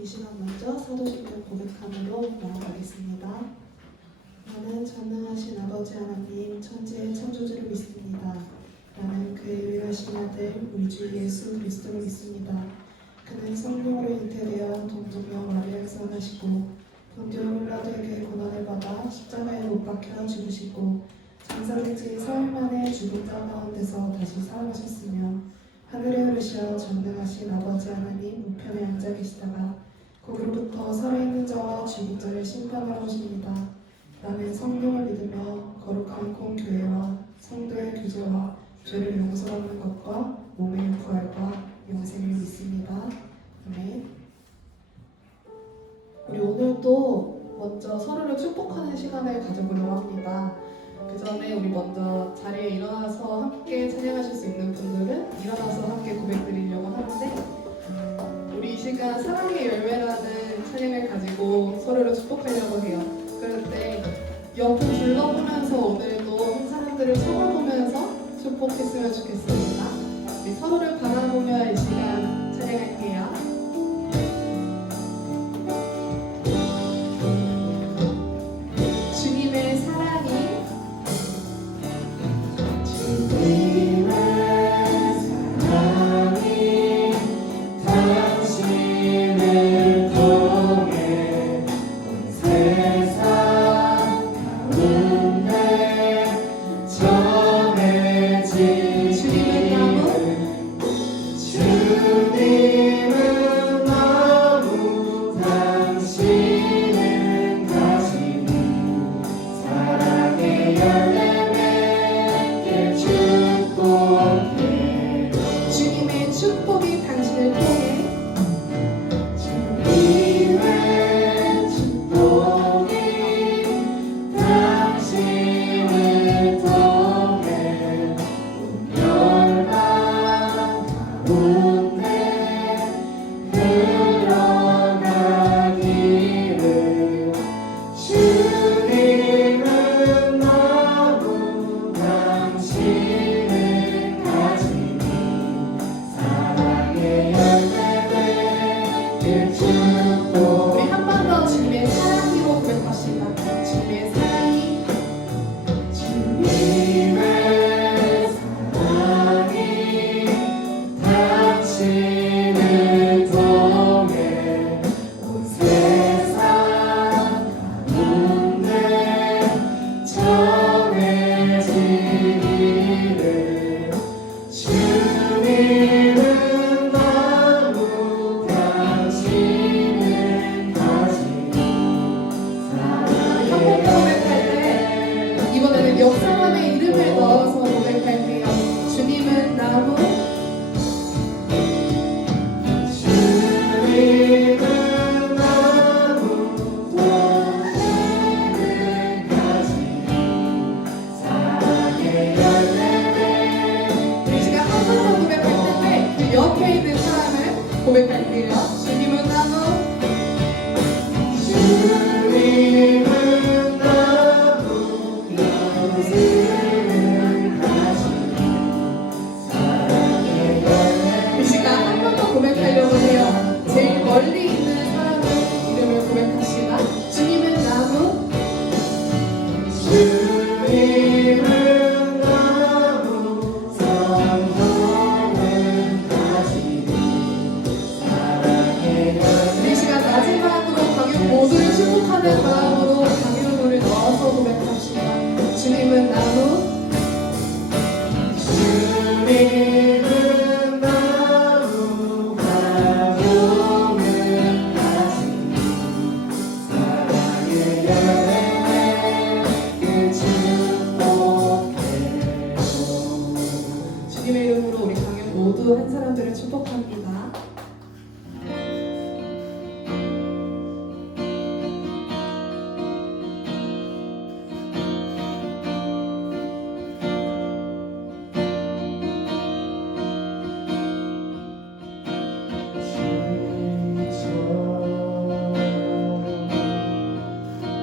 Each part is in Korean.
이 시간 먼저 사도신경 고백함으로 나아가겠습니다. 나는 전능하신 아버지 하나님 천지의 창조주를 믿습니다. 나는 그의 유일하신 아들 우리 주 예수 그리스도를 믿습니다. 그는 성령으로 잉태되어 동정녀 마리아에서 나시고 본디오 빌라도에게 고난을 받아 십자가에 못 박혀 죽으시고 장사된 지 사흘 만에 죽은 자 가운데서 다시 살아나셨으며 하늘에 오르시어 전능하신 아버지 하나님 우편에 앉아 계시다가 거기로부터 살아있는 자와 죽은 자를 심판하러 오십니다. 나는 성령을 믿으며 거룩한 공교회와 성도의 교제와 죄를 용서하는 것과 몸의 부활과 영생을 믿습니다. 아멘. 우리 오늘도 먼저 서로를 축복하는 시간을 가져보려고 합니다. 그 전에 우리 먼저 자리에 일어나서 함께 찬양하실 수 있는 분들은 일어나서 함께 고백드리려고 하는데, 우리 이 시간 사랑의 열매라는 찬양을 가지고 서로를 축복하려고 해요. 그럴 때 옆을 둘러보면서 오늘도 한 사람들을 쳐다보면서 축복했으면 좋겠습니다. 우리 서로를 바라보며 이 시간 찬양할게요. 주님의 사랑이 당신을 통해 온 세상 가운데 정해진 주님은 나무 당신은 가지니 사랑의 열매 맺게 축복해. 주님의 축복이 당신을 통해 주님의 축복이 당신을 통해 온 열방 가운데 흘러가기를. 주님은 나무 당신은 가지니 사랑의 열매 맺게 축복. 우리 한 번 더 주님의 사랑으로 고백합시다. 주님의 사랑이 주님의 사랑이 당신을 통해 온 세상 가운데 정해지기를. 주님은 나무 당신은 가지니 사랑의 고백할 때 이번에는 역사만의 이름을 넣어서 고백할게요. 주님은 나무 주님은 나무 당신은 가지니 사랑의 열매. 우리 시간 한 번 더 고백할 텐데 그 옆에 있는 사람을 고백할게요. 주님은 나무 주님은 나무 당신은 가지니 사랑의 열매. 이 시간 한 번 더 고백하려고 해요. 제일 멀리 있는 사람의 이름을 고백합시다. 주님은 나무 주님은 나무 성도는 가지니 사랑의 열매. 이 시간 마지막으로 강요 모두를 축복하는 마음으로 강요노를 넣어서 고백합시다. 주님은 나무 주님은 나무 가요는 가지니 사랑의 열매 맺게 축복해. 주님의 이름으로 우리 강요 모두 한 사람들을 축복합니다.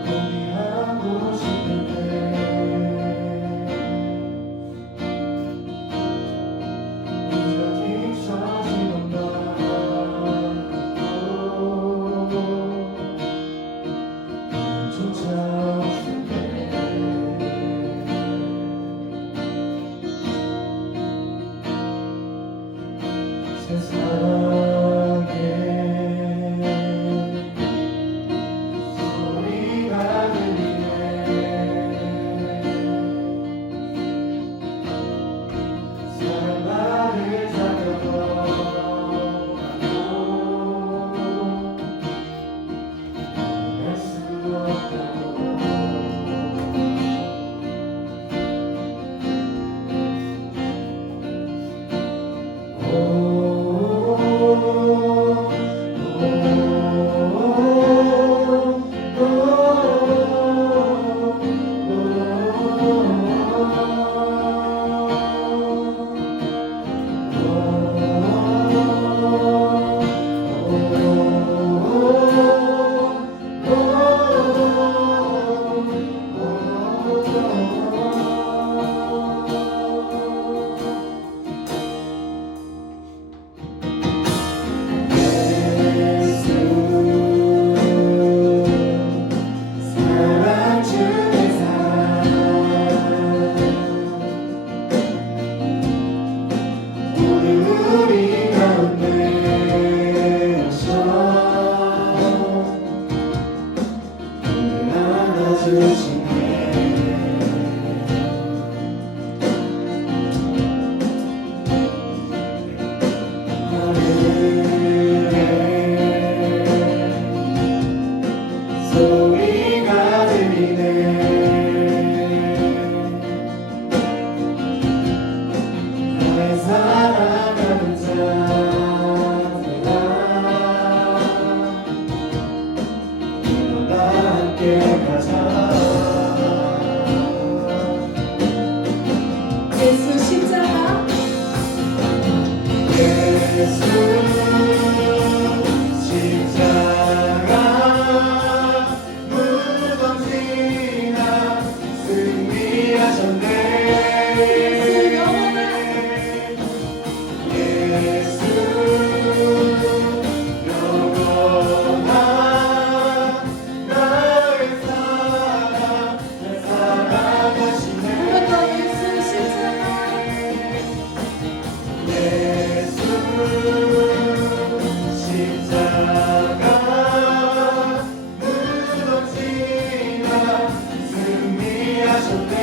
고민하고 싶은데 혼자 뒤처지던 날 주시네 소리가 들리네 나의 사랑하는 자들아 너와 함께 가자 예수 십자가 예수 십자가 무덤 지나 승리하셨네 예수 영원한 나의 사랑 날 사랑하시네 예수 십자가 예수 십자가 무덤 지나 승리하셨네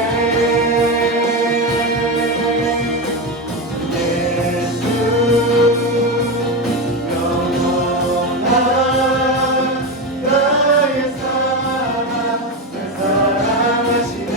예수 영원한 나의 사랑 날 사랑하시네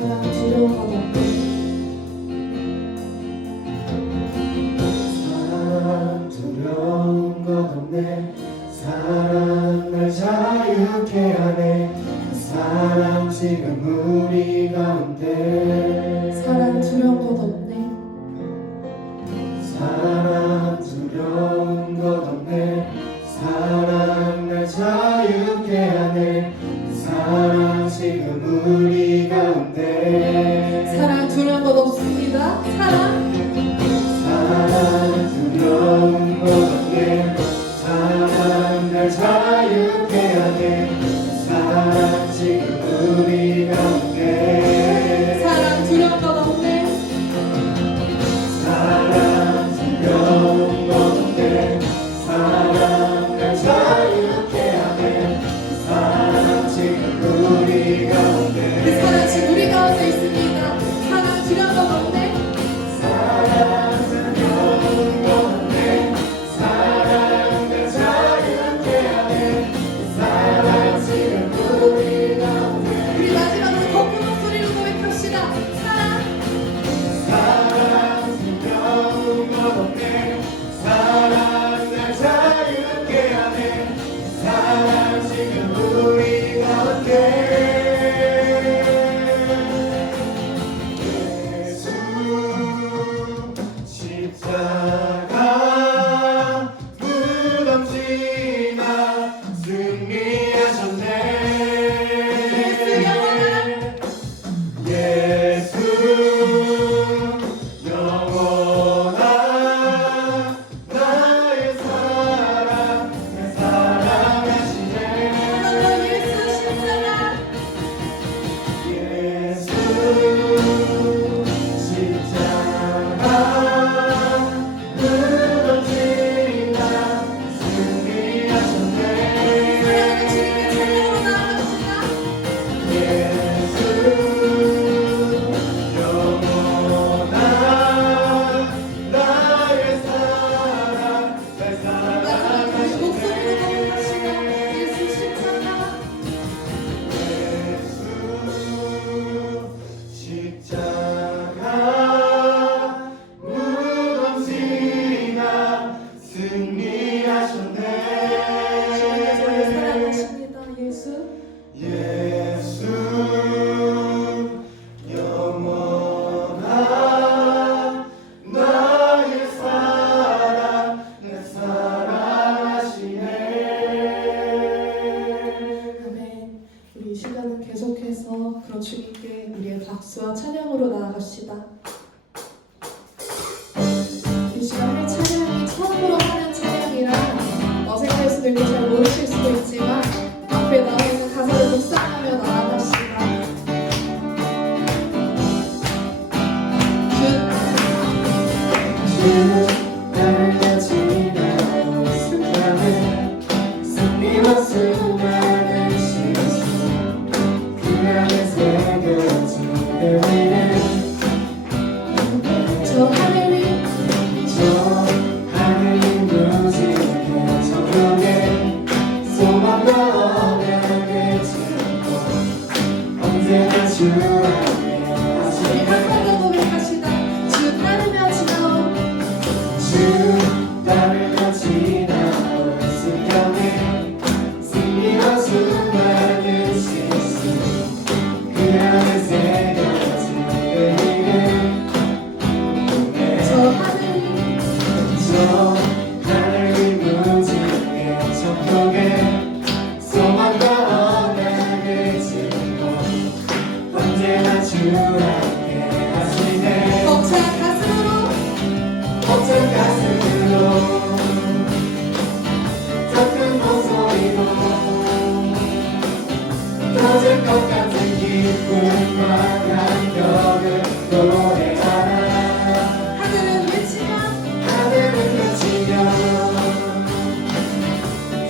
사랑 두려운 것 없네 사랑 두려운 것 없네 사랑 날 자유케 하네 그 사랑 지금 우리 가운데 사랑 두려운 것 없네 사랑 두려운 것 없네 사랑 날 자유케 하네 그 사랑 지금 우리 가운데 사랑 두려운 것 없습니다 사랑 사랑 두려운 것 없네 사랑 날 자유케 하네 사랑 지금 우리 가운데 사랑 우리의 박수와 찬양으로 나아갑시다. 이 시간에 찬양이 처음으로 하는 찬양이라 어색할 수도 있고 잘 모르실 수도 있지만 앞에 나와 있는 가사를 묵상하며 나아갑시다. 나를 가지나온 순간에 승리와 수많은 시선 그 안에 새겨진 내 위를 저 하늘 위 저 하늘이 무지개 저녁에 소망과 언약의 증거 언제나 주 안에 우리 한 번 더 고백합시다. 주 따르며 지나온 주 따르며 지나온 순간에 승리와 수많은 실수 그 안에 새겨진 내 미래 저 하늘 위 저 하늘이 무지개 저녁에 소망과 언약의 증거 언제나 주 함께 하시네 벅찬 가슴으로 벅찬 가슴으로 더 큰 목소리로 터질 것 같은 기쁨과 감격을 노래하라 하늘은 외치며 하늘은 외치며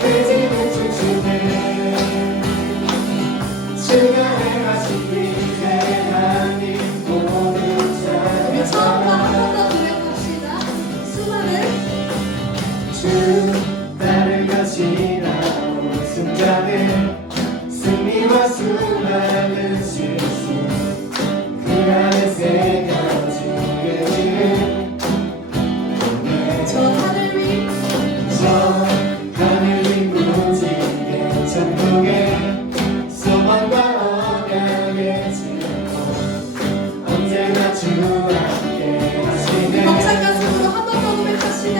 돼지는 춤추네 주가 행하신 위대한 일 모두 우리 처음과 한 번 찬양하라 더 고백합시다. 수많은 주 따르며 지나온 순간에 승리와 수많은 실수 그 안에 새겨진 의지를 저 하늘 위 저 하늘이 무지개 천국에 소망과 언약의 증거 언제나 주 함께 하시네 벅찬 가슴으로 한 번 더 고백합시다.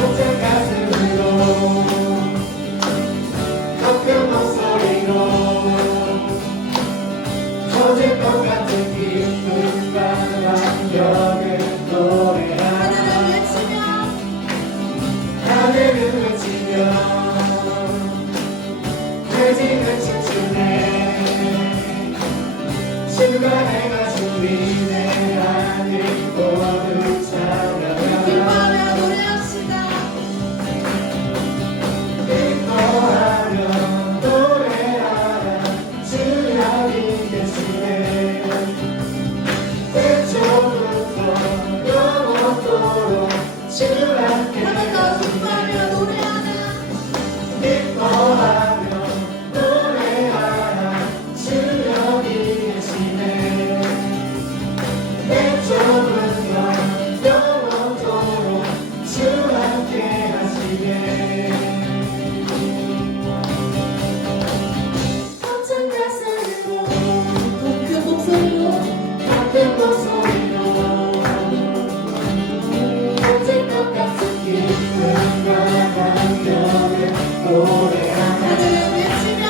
벅찬 가슴으로 더 큰 목소리로 터질 것 같은 기쁨과 감격을 노래하라 하늘은 외치며 하늘을 외치며 돼지는 춤추네 주가 행하신 위대한 일 모두 찬양하라 기뻐하며 노래합시다. 기뻐하며 노래하라 주 여기 계시네 태초부터 영원토록 주 함께 한 번 더 기뻐하며 노래하라. 기뻐하며 노래하라 주 여기 계시네 태초부터 영원토록 주 함께 하시네 벅찬 가슴으로 큰 목소리로 같은 목소리로 터질 것 같은 기쁨과 감격을 노래하라 하늘은 외치며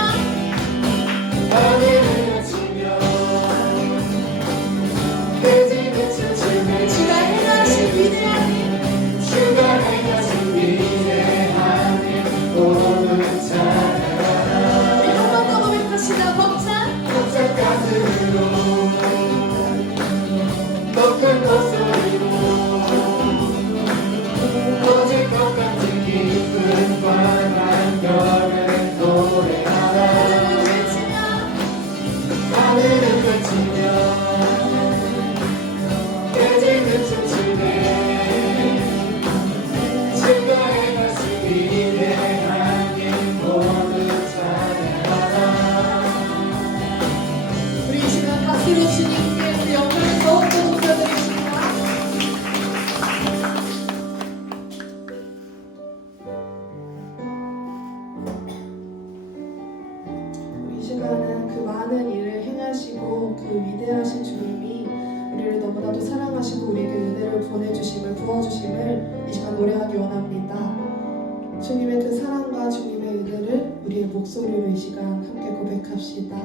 하늘을 외치며 돼지는 춤추네 주가 행하신 위대한 일 주가 행하신 위대한 일 모두 찬양하라 우리 한 번 더 고백합시다. 벅찬 벅찬 가슴으로 더 큰 목소리로 터질 것 같은 기쁨과 감격을 노래하라 하늘은 외치며 하늘을 외치며 돼지는 춤추네 주가 행하신 위대한 일 모두 찬양하라 우리 이 시간 박수로 주님께 우리 영광을 더욱더 높여드립시다. 우리 이 시간은 그 많은 일을 행하시고 그 위대하신 주님이 우리를 너무나도 사랑하시고 우리에게 은혜를 보내주심을 부어주심을 이 시간 노래하기 원합니다. 주님의 그 사랑과 주님의 은혜를 우리의 목소리로 이 시간 함께 고백합시다.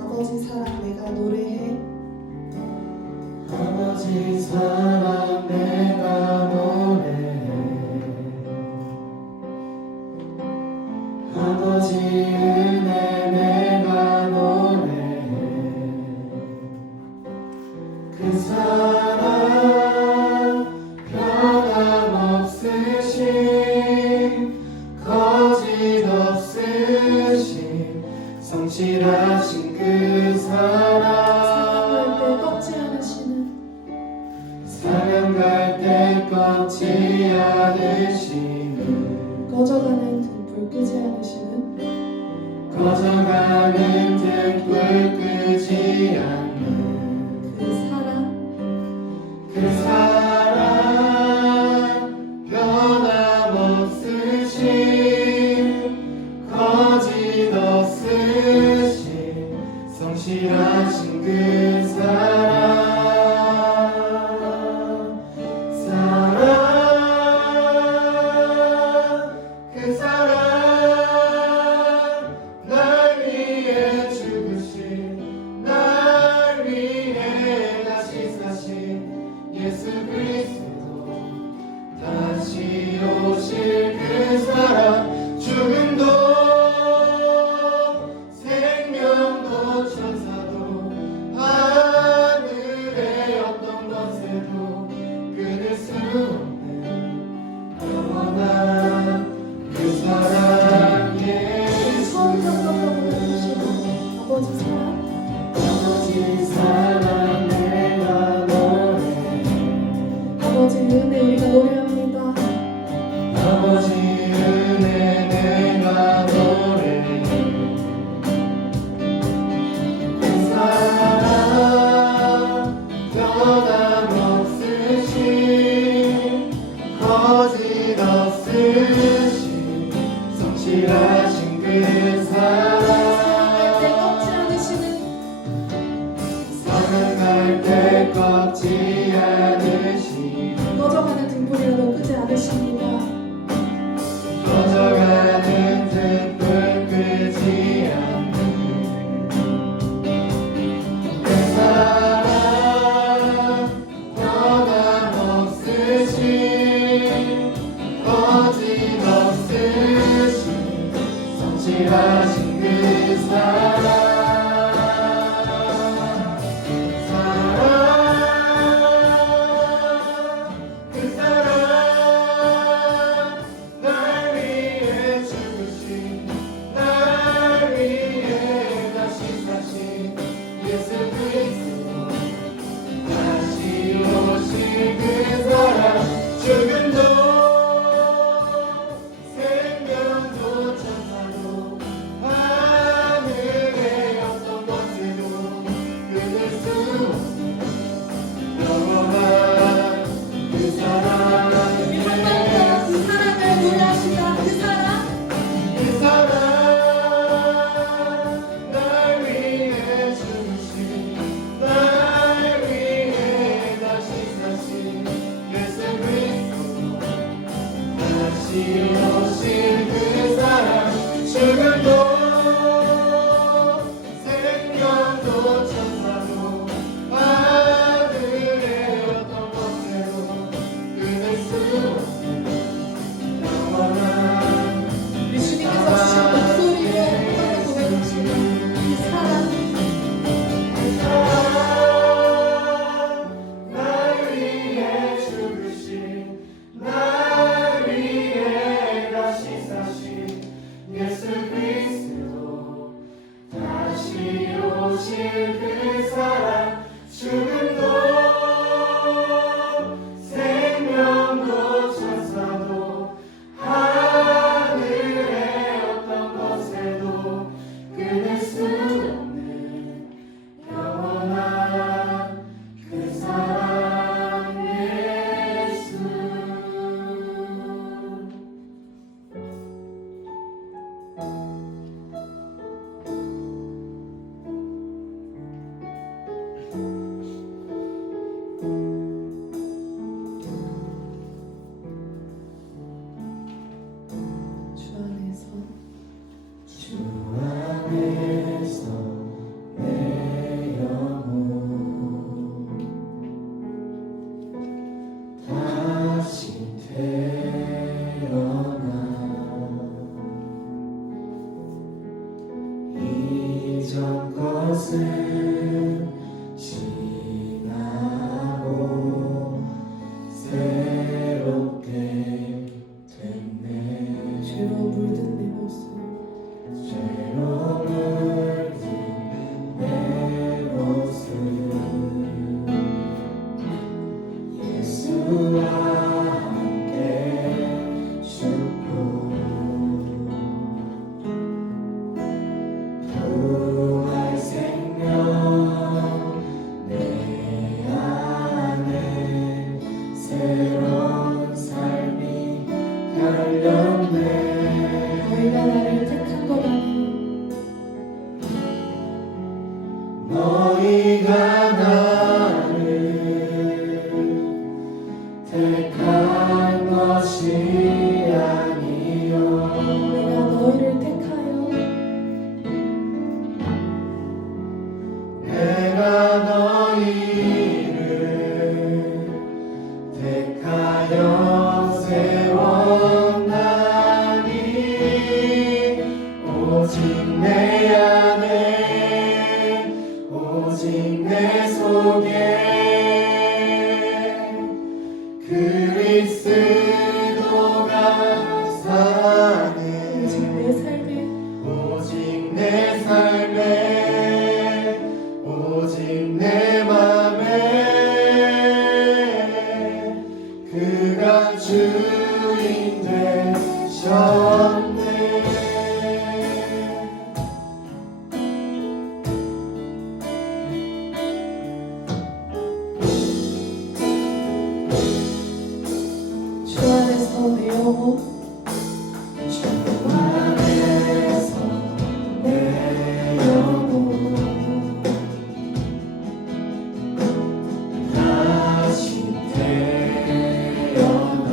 아버지 사랑 내가 노래해. 아버지 사랑 내가 노래해. 아버지 은혜 내가 노래해. 그 사랑 변함없으신 거짓 없으신 성실하신 그 사랑 사랑 갈 때 꺾지 않으시는 꺼져가는 등불 끄지 않는 그 사랑 변함없으신 거짓 없으신 성실하신 그 사랑 예수 그리스도 다시 오실 그 사랑 죽음도 생명도 천사도 하늘의 어떤 것에도 끊을 수 없는 영원한 그 사랑 예수 처음 겪어보는 것이고 아버지 사랑 아버지 사랑 내가 아버지 은혜 우리가 노래합니다. 아버지 은혜 내가 노래해. 그 사랑 변함없으신 거짓 없으신 성실하신 그 사랑 사랑할 때 꺾지 않으신 꺼져가는 등불이라도 끄지 않으십니다. 꺼져가는 등불 끄지 않는 그 사랑 변함없으신 거짓 없으신 성실하신 그 사랑 예수 그리스도 다시 오실 그 사랑 죽음도 생명도 천사도 하늘의 어떤 것에도 끊을 수 없는 영원한 그 사랑 우리 한 번 더 그 사랑을 노래합시다. 그 사랑 그 사랑 날 위해 죽으신 날 위해 다시 사신 예수 그리스도 다시 오실 그 사랑 죽음도 생명도 천사도 하늘의 어떤 것에도 끊을 수 없는 영원한 우리 주님께서 주신 목소리로 한번 고백합시다. 그 사랑 날 위해 죽으신 날 위해 다시 열렸네. 너희가 나를 택한 것 아니 너희가 나를 택한 것이 아니요 내가 너희를 택하여 내가 너희를 택하여 세웠나니 오직 내 안에 오직 내 속에 그리스도가 사네 오직 내 삶에 오직 내 삶에 오직 내 맘에 그가 주인 되셨네 주 안에서 내 영혼 주 안에서 내 영혼 다시 태어나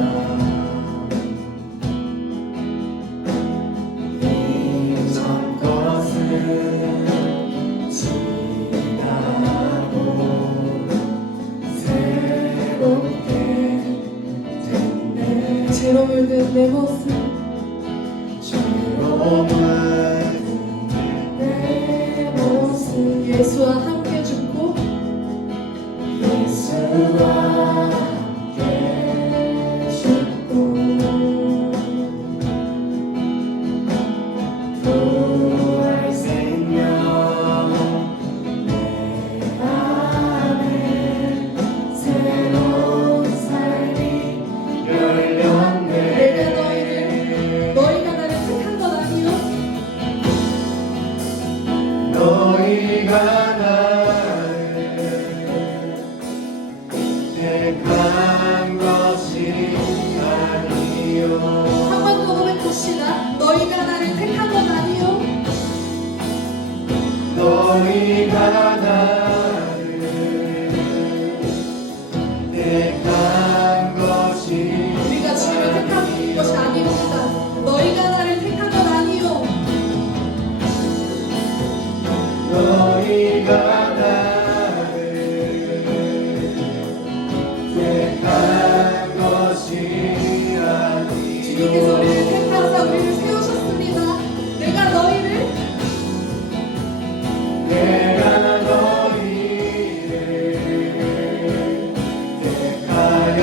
이전 것은 지나고 새롭게 됐네 죄로 물든 내 모습 주로 물든 내 모습 예수와 함께 죽고 예수와 함께 죽고 부활 생명 내 안에 새로운 삶이 열렸네 내가 너희가 나를 택한 것 아니요 너희가 나를 택한 것이 아니요 한 번 더 고백합시다. 너희가 나를 택한 것 아니요 너희가 나를 택한 것이 우리가 주를 택한 것이 아닙니다. 너희가 나를 택한 것 아니요 너희가 나를 택한 것이 주님께서 아니요 우리를 택하사 우리를 세우셨습니다. 내가 너희를 내가 너희를 택하여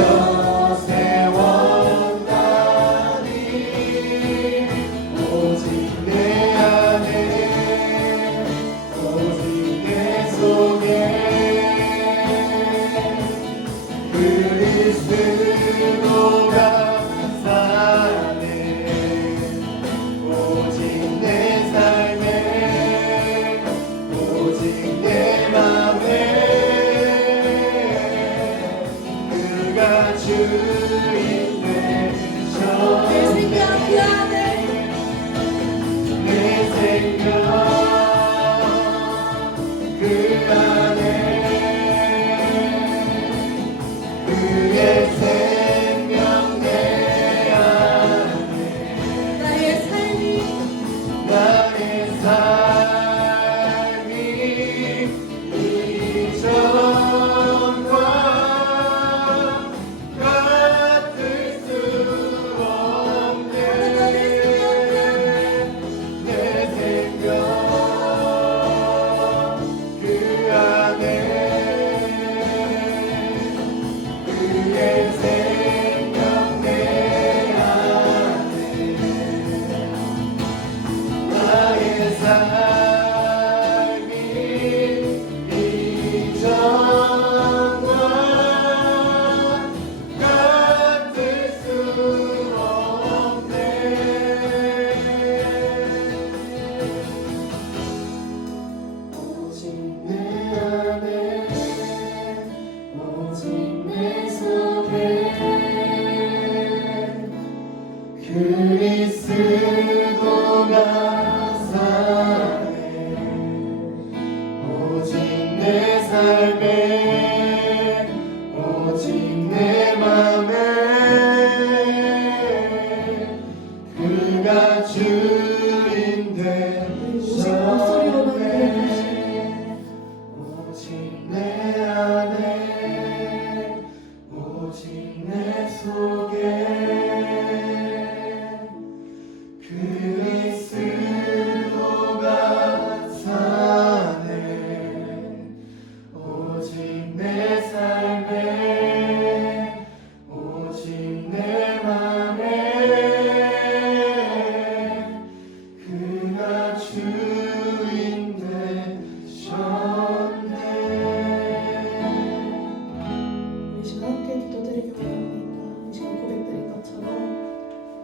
세웠다니 오직 내 안에 오직 내 속에 그리스도가 사네 오직 내 삶에 오직 내 맘에 그가 주인 내 되셨네 생각 그 안에 내 생명 그 안에 그의 생명 내 안에 나의 삶이 나의 삶이 이전과 같을 수 없네 그리스도가 사네 오직 내 삶에 오직 내 맘에 그가 주인 되셨네 오직 내 안에 오직 내 속에 그리스도가 사네 오직 내 삶에 오직 내 맘에 그가 주인 되셨네 우리 시간 함께 기도드리기 원합니다. 이 시간 고백드린 것처럼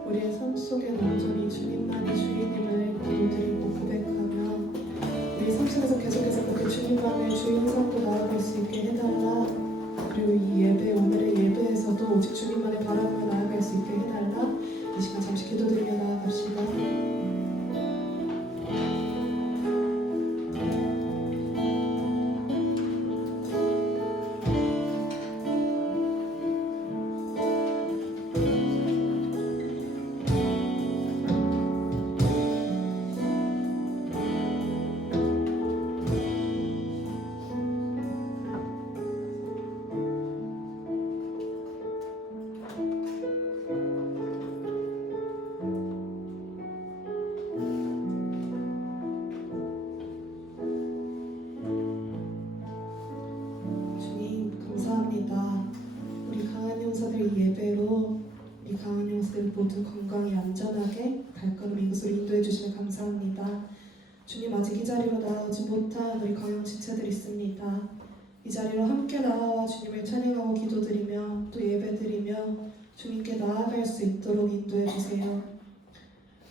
우리의 삶 속에 온전히 주님만이 주인임을 기도드리고 고백하며 우리 삶 속에서 계속해서 그렇게 주님만의 주인상도 나아갈 수 있게 해달라. 그리고 이 예배, 오늘의 예배에서도 오직 주님만의 바람으로 나아갈 수 있게 해달라. 이 시간 잠시 기도드리며 나아갑시다. 주님 감사합니다. 우리 강한 용사들 예배로 우리 강한 용사들 모두 건강히 안전하게 발걸음 이곳으로 인도해 주시면 감사합니다. 주님 아직 이 자리로 나아오지 못한 우리 강영 지체들 있습니다. 이 자리로 함께 나와 주님을 찬양하고 기도드리며 또 예배드리며 주님께 나아갈 수 있도록 인도해 주세요.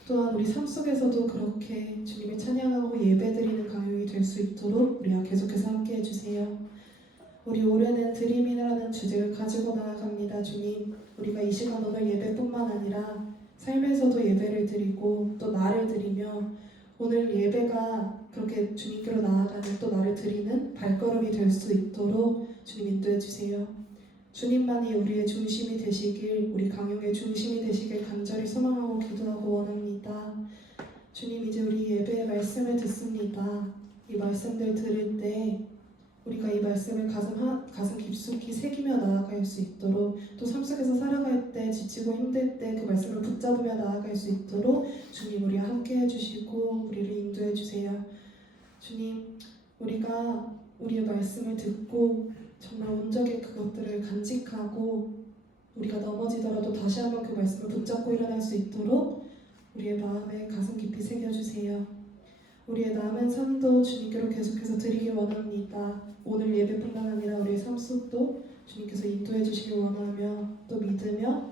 또한 우리 삶 속에서도 그렇게 주님을 찬양하고 예배드리는 강영이 될 수 있도록 우리와 계속해서 함께 해주세요. 우리 올해는 드림이라는 주제를 가지고 나아갑니다. 주님, 우리가 이 시간 오늘 예배뿐만 아니라 삶에서도 예배를 드리고 또 나를 드리며 오늘 예배가 그렇게 주님께로 나아가는 또 나를 드리는 발걸음이 될 수 있도록 주님 인도해 주세요. 주님만이 우리의 중심이 되시길, 우리 강용의 중심이 되시길 간절히 소망하고 기도하고 원합니다. 주님, 이제 우리 예배의 말씀을 듣습니다. 이 말씀들 들을 때 우리가 이 말씀을 가슴 깊숙이 새기며 나아갈 수 있도록 또 삶 속에서 살아갈 때 지치고 힘들 때 그 말씀을 붙잡으며 나아갈 수 있도록 주님 우리와 함께 해주시고 우리를 인도해 주세요. 주님, 우리가 우리의 말씀을 듣고 정말 온전히 그것들을 간직하고 우리가 넘어지더라도 다시 한번 그 말씀을 붙잡고 일어날 수 있도록 우리의 마음에 가슴 깊이 새겨주세요. 우리의 남은 삶도 주님께로 계속해서 드리기 원합니다. 오늘 예배뿐만 아니라 우리의 삶 속도 주님께서 인도해 주시길 원하며 또 믿으며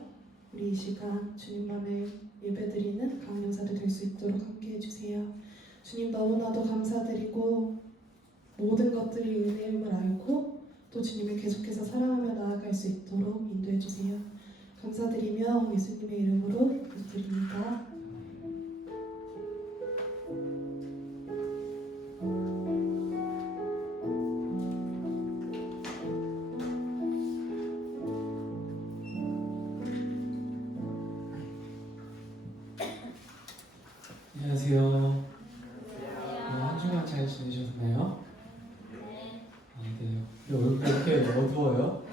우리 이 시간 주님만을 예배드리는 강령사들 될 수 있도록 함께 해주세요. 주님 너무나도 감사드리고 모든 것들이 은혜임을 알고 또 주님을 계속해서 사랑하며 나아갈 수 있도록 인도해 주세요. 감사드리며 예수님의 이름으로 기도드립니다. 안녕하세요. 한 주간 잘 지내셨나요? 네. 얼굴이 이렇게 어두워요?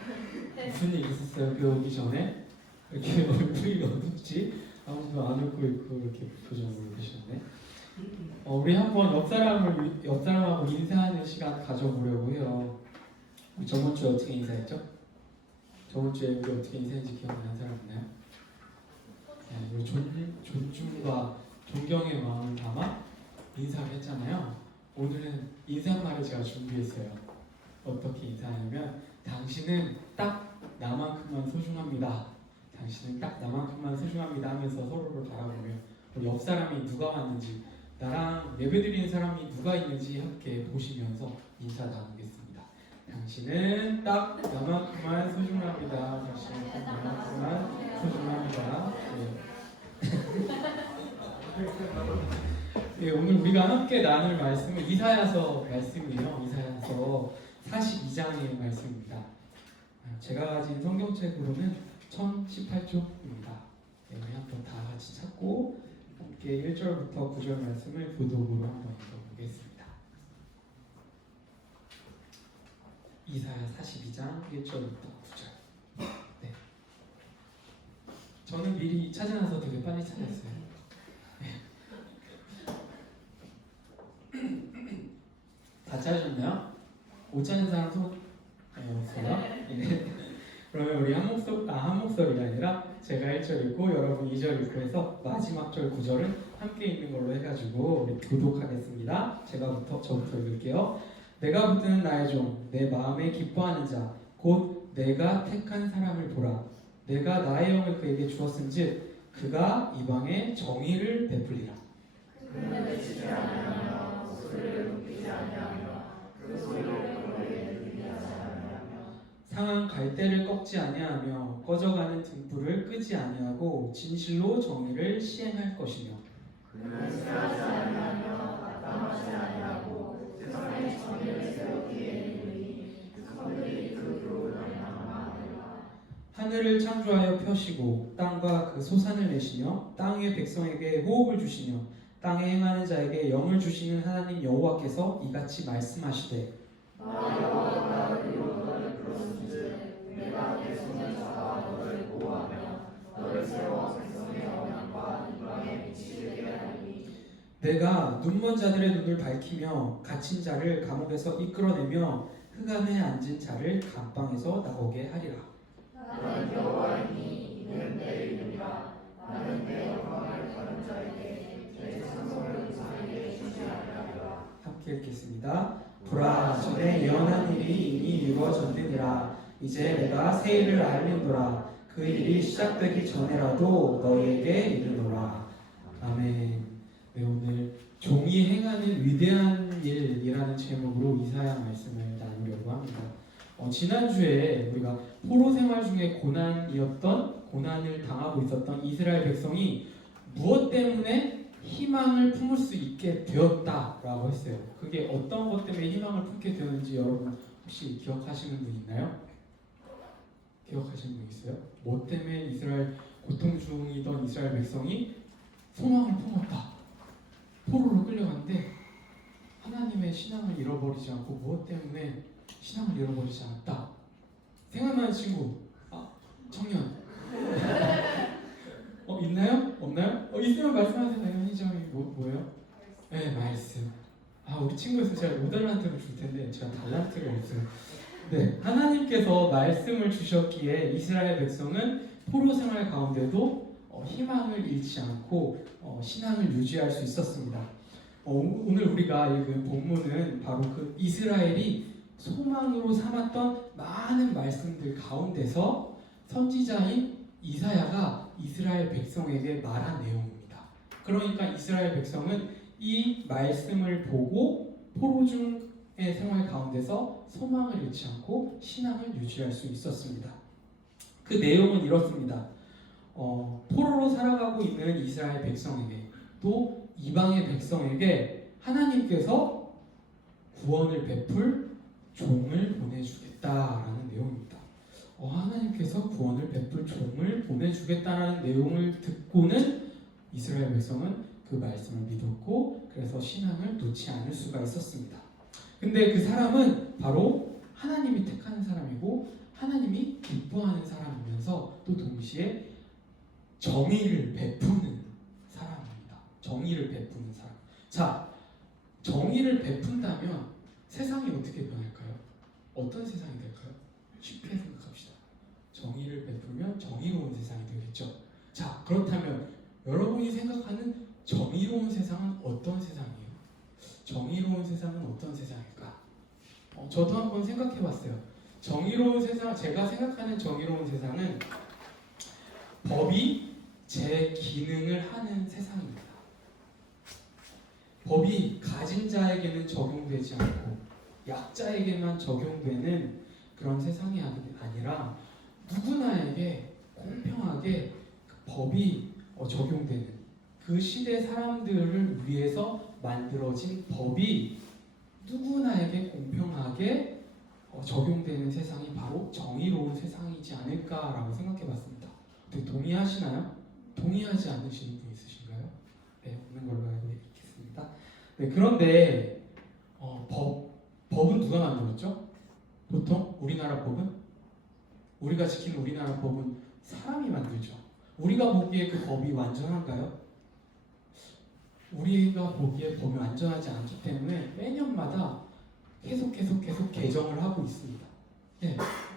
무슨 일 있었어요? 비 오기 전에? 이렇게 얼굴이 어둡지? 아무도 안 웃고 있고 이렇게 표정으로 계셨네. 우리 한번 옆사람하고 인사하는 시간 가져보려고 해요. 우리 저번 주에 어떻게 인사했죠? 저번 주에 우리 어떻게 인사했는지 기억나는 사람 있나요? 네, 우리 존중과 존경의 마음을 담아 인사를 했잖아요. 오늘은 인사말을 제가 준비했어요. 어떻게 인사하냐면 당신은 딱 나만큼만 소중합니다. 당신은 딱 나만큼만 소중합니다 하면서 서로를 바라보며 우리 옆 사람이 누가 왔는지 나랑 예배드리는 사람이 누가 있는지 함께 보시면서 인사 나누겠습니다. 당신은 딱 나만큼만 소중합니다. 당신은 딱 나만큼만 소중합니다. 네. 예, 오늘 우리가 함께 나눌 말씀은 이사야서 말씀이에요. 이사야서 42장의 말씀입니다. 제가 가진 성경책으로는 1018쪽입니다. 네, 우리 한번 다 같이 찾고 함께 1절부터 9절 말씀을 교독으로 한번 읽어보겠습니다. 이사야 42장 1절부터 9절. 네. 저는 미리 찾아놔서 되게 빨리 찾았어요. 다 찾으셨나요? 못 찾은 사람 손 없어요? 네. 그러면 우리 한 목소리가 아니라 제가 1절 읽고 여러분 2절 읽고 해서 마지막 절 9절은 함께 읽는 걸로 해가지고 우리 교독하겠습니다. 저부터 읽을게요. 내가 붙드는 나의 종, 내 마음에 기뻐하는 자, 곧 내가 택한 사람을 보라. 내가 나의 영을 그에게 주었은즉 그가 이방에 정의를 베풀리라. 그는 외치지 아니하며 소리를 높이지 아니하며 그 소리를 그에게 들리지 아니하며 상한 갈대를 꺾지 아니하며 꺼져가는 등불을 끄지 아니하고 진실로 정의를 시행할 것이며 그는 싫어하지 아니하며 낙담하지 아니하고 세상에 정의를 세우기에 이르니 백성들이 그 교훈을 행하리라. 하늘을 창조하여 펴시고 땅과 그 소산을 내시며 땅의 백성에게 호흡을 주시며 땅에 행하는 자에게 영을 주시는 하나님 여호와께서 이같이 말씀하시되 나 여호와가 너를 불렀은즉 내가 백성을 잡아 너를 보호하며 너를 세워 백성의 언약과 이방에 미치게 하리니 내가 눈먼 자들의 눈을 밝히며 갇힌 자를 감옥에서 이끌어내며 흑암에 앉은 자를 감방에서 나오게 하리라. 나는 여호와이니 이는 내 이름이라. 나는 내 영광을 다른 자에게 내 찬송을 우상에게 주지 아니하리라. 함께 읽겠습니다. 보라, 전에 예언한 일이 이미 이루어졌느니라. 이제 내가 새 일을 알린도라. 그 일이 시작되기 전에라도 너희에게 이르노라. 아멘. 네, 오늘 종이 행하는 위대한 일이라는 제목으로 이사야 말씀을 나누려고 합니다. 지난주에 우리가 포로 생활 중에 고난을 당하고 있었던 이스라엘 백성이 무엇 때문에 희망을 품을 수 있게 되었다라고 했어요. 그게 어떤 것 때문에 희망을 품게 되었는지 여러분 혹시 기억하시는 분 있나요? 기억하시는 분 있어요? 뭐 때문에 고통 중이던 이스라엘 백성이 소망을 품었다. 포로로 끌려갔는데 하나님의 신앙을 잃어버리지 않고 무엇 때문에 신앙을 잃어버리지 않았다. 생각나는 친구, 청년. 있나요? 없나요? 있으면 말씀하세요. 현희정이 뭐예요? 네, 말씀. 우리 친구에서 제가 5달란트를 줄 텐데 제가 달란트를 없어요. 네, 하나님께서 말씀을 주셨기에 이스라엘 백성은 포로 생활 가운데도 희망을 잃지 않고 신앙을 유지할 수 있었습니다. 오늘 우리가 읽은 본문은 바로 그 이스라엘이 소망으로 삼았던 많은 말씀들 가운데서 선지자인 이사야가 이스라엘 백성에게 말한 내용입니다. 그러니까 이스라엘 백성은 이 말씀을 보고 포로 중의 생활 가운데서 소망을 잃지 않고 신앙을 유지할 수 있었습니다. 그 내용은 이렇습니다. 포로로 살아가고 있는 이스라엘 백성에게 또 이방의 백성에게 하나님께서 구원을 베풀 종을 보내주겠다라는 내용입니다. 하나님께서 구원을 베풀 종을 보내주겠다라는 내용을 듣고는 이스라엘 백성은 그 말씀을 믿었고 그래서 신앙을 놓지 않을 수가 있었습니다. 근데 그 사람은 바로 하나님이 택하는 사람이고 하나님이 기뻐하는 사람이면서 또 동시에 정의를 베푸는 사람입니다. 정의를 베푸는 사람. 자, 정의를 베푼다면 세상이 어떻게 변할까요? 어떤 세상이 될까요? 쉽게 생각합시다. 정의를 베풀면 정의로운 세상이 되겠죠. 자, 그렇다면 여러분이 생각하는 정의로운 세상은 어떤 세상이에요? 정의로운 세상은 어떤 세상일까? 저도 한번 생각해봤어요. 정의로운 세상, 제가 생각하는 정의로운 세상은 법이 제 기능을 하는 세상입니다. 법이 가진 자에게는 적용되지 않고 약자에게만 적용되는 그런 세상이 아니라 누구나에게 공평하게 그 법이 적용되는 그 시대 사람들을 위해서 만들어진 법이 누구나에게 공평하게 적용되는 세상이 바로 정의로운 세상이지 않을까라고 생각해봤습니다. 어떻게 동의하시나요? 동의하지 않으시는 분 있으신가요? 네, 없는 걸로 알고 있겠습니다. 네, 그런데 법은 누가 만들었죠? 보통 우리나라 법은 우리가 지키는 우리나라 법은 사람이 만들죠. 우리가 보기에 그 법이 완전한가요? 우리가 보기에 법이 완전하지 않기 때문에 매년마다 계속 개정을 하고 있습니다. 네,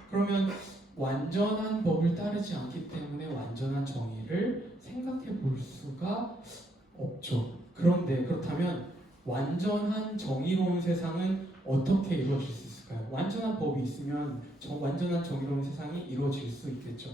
그러면 완전한 법을 따르지 않기 때문에 완전한 정의를 생각해 볼 수가 없죠. 그런데 그렇다면 완전한 정의로운 세상은 어떻게 이루어질 수 있을까요? 완전한 법이 있으면 완전한 정의로운 세상이 이루어질 수 있겠죠.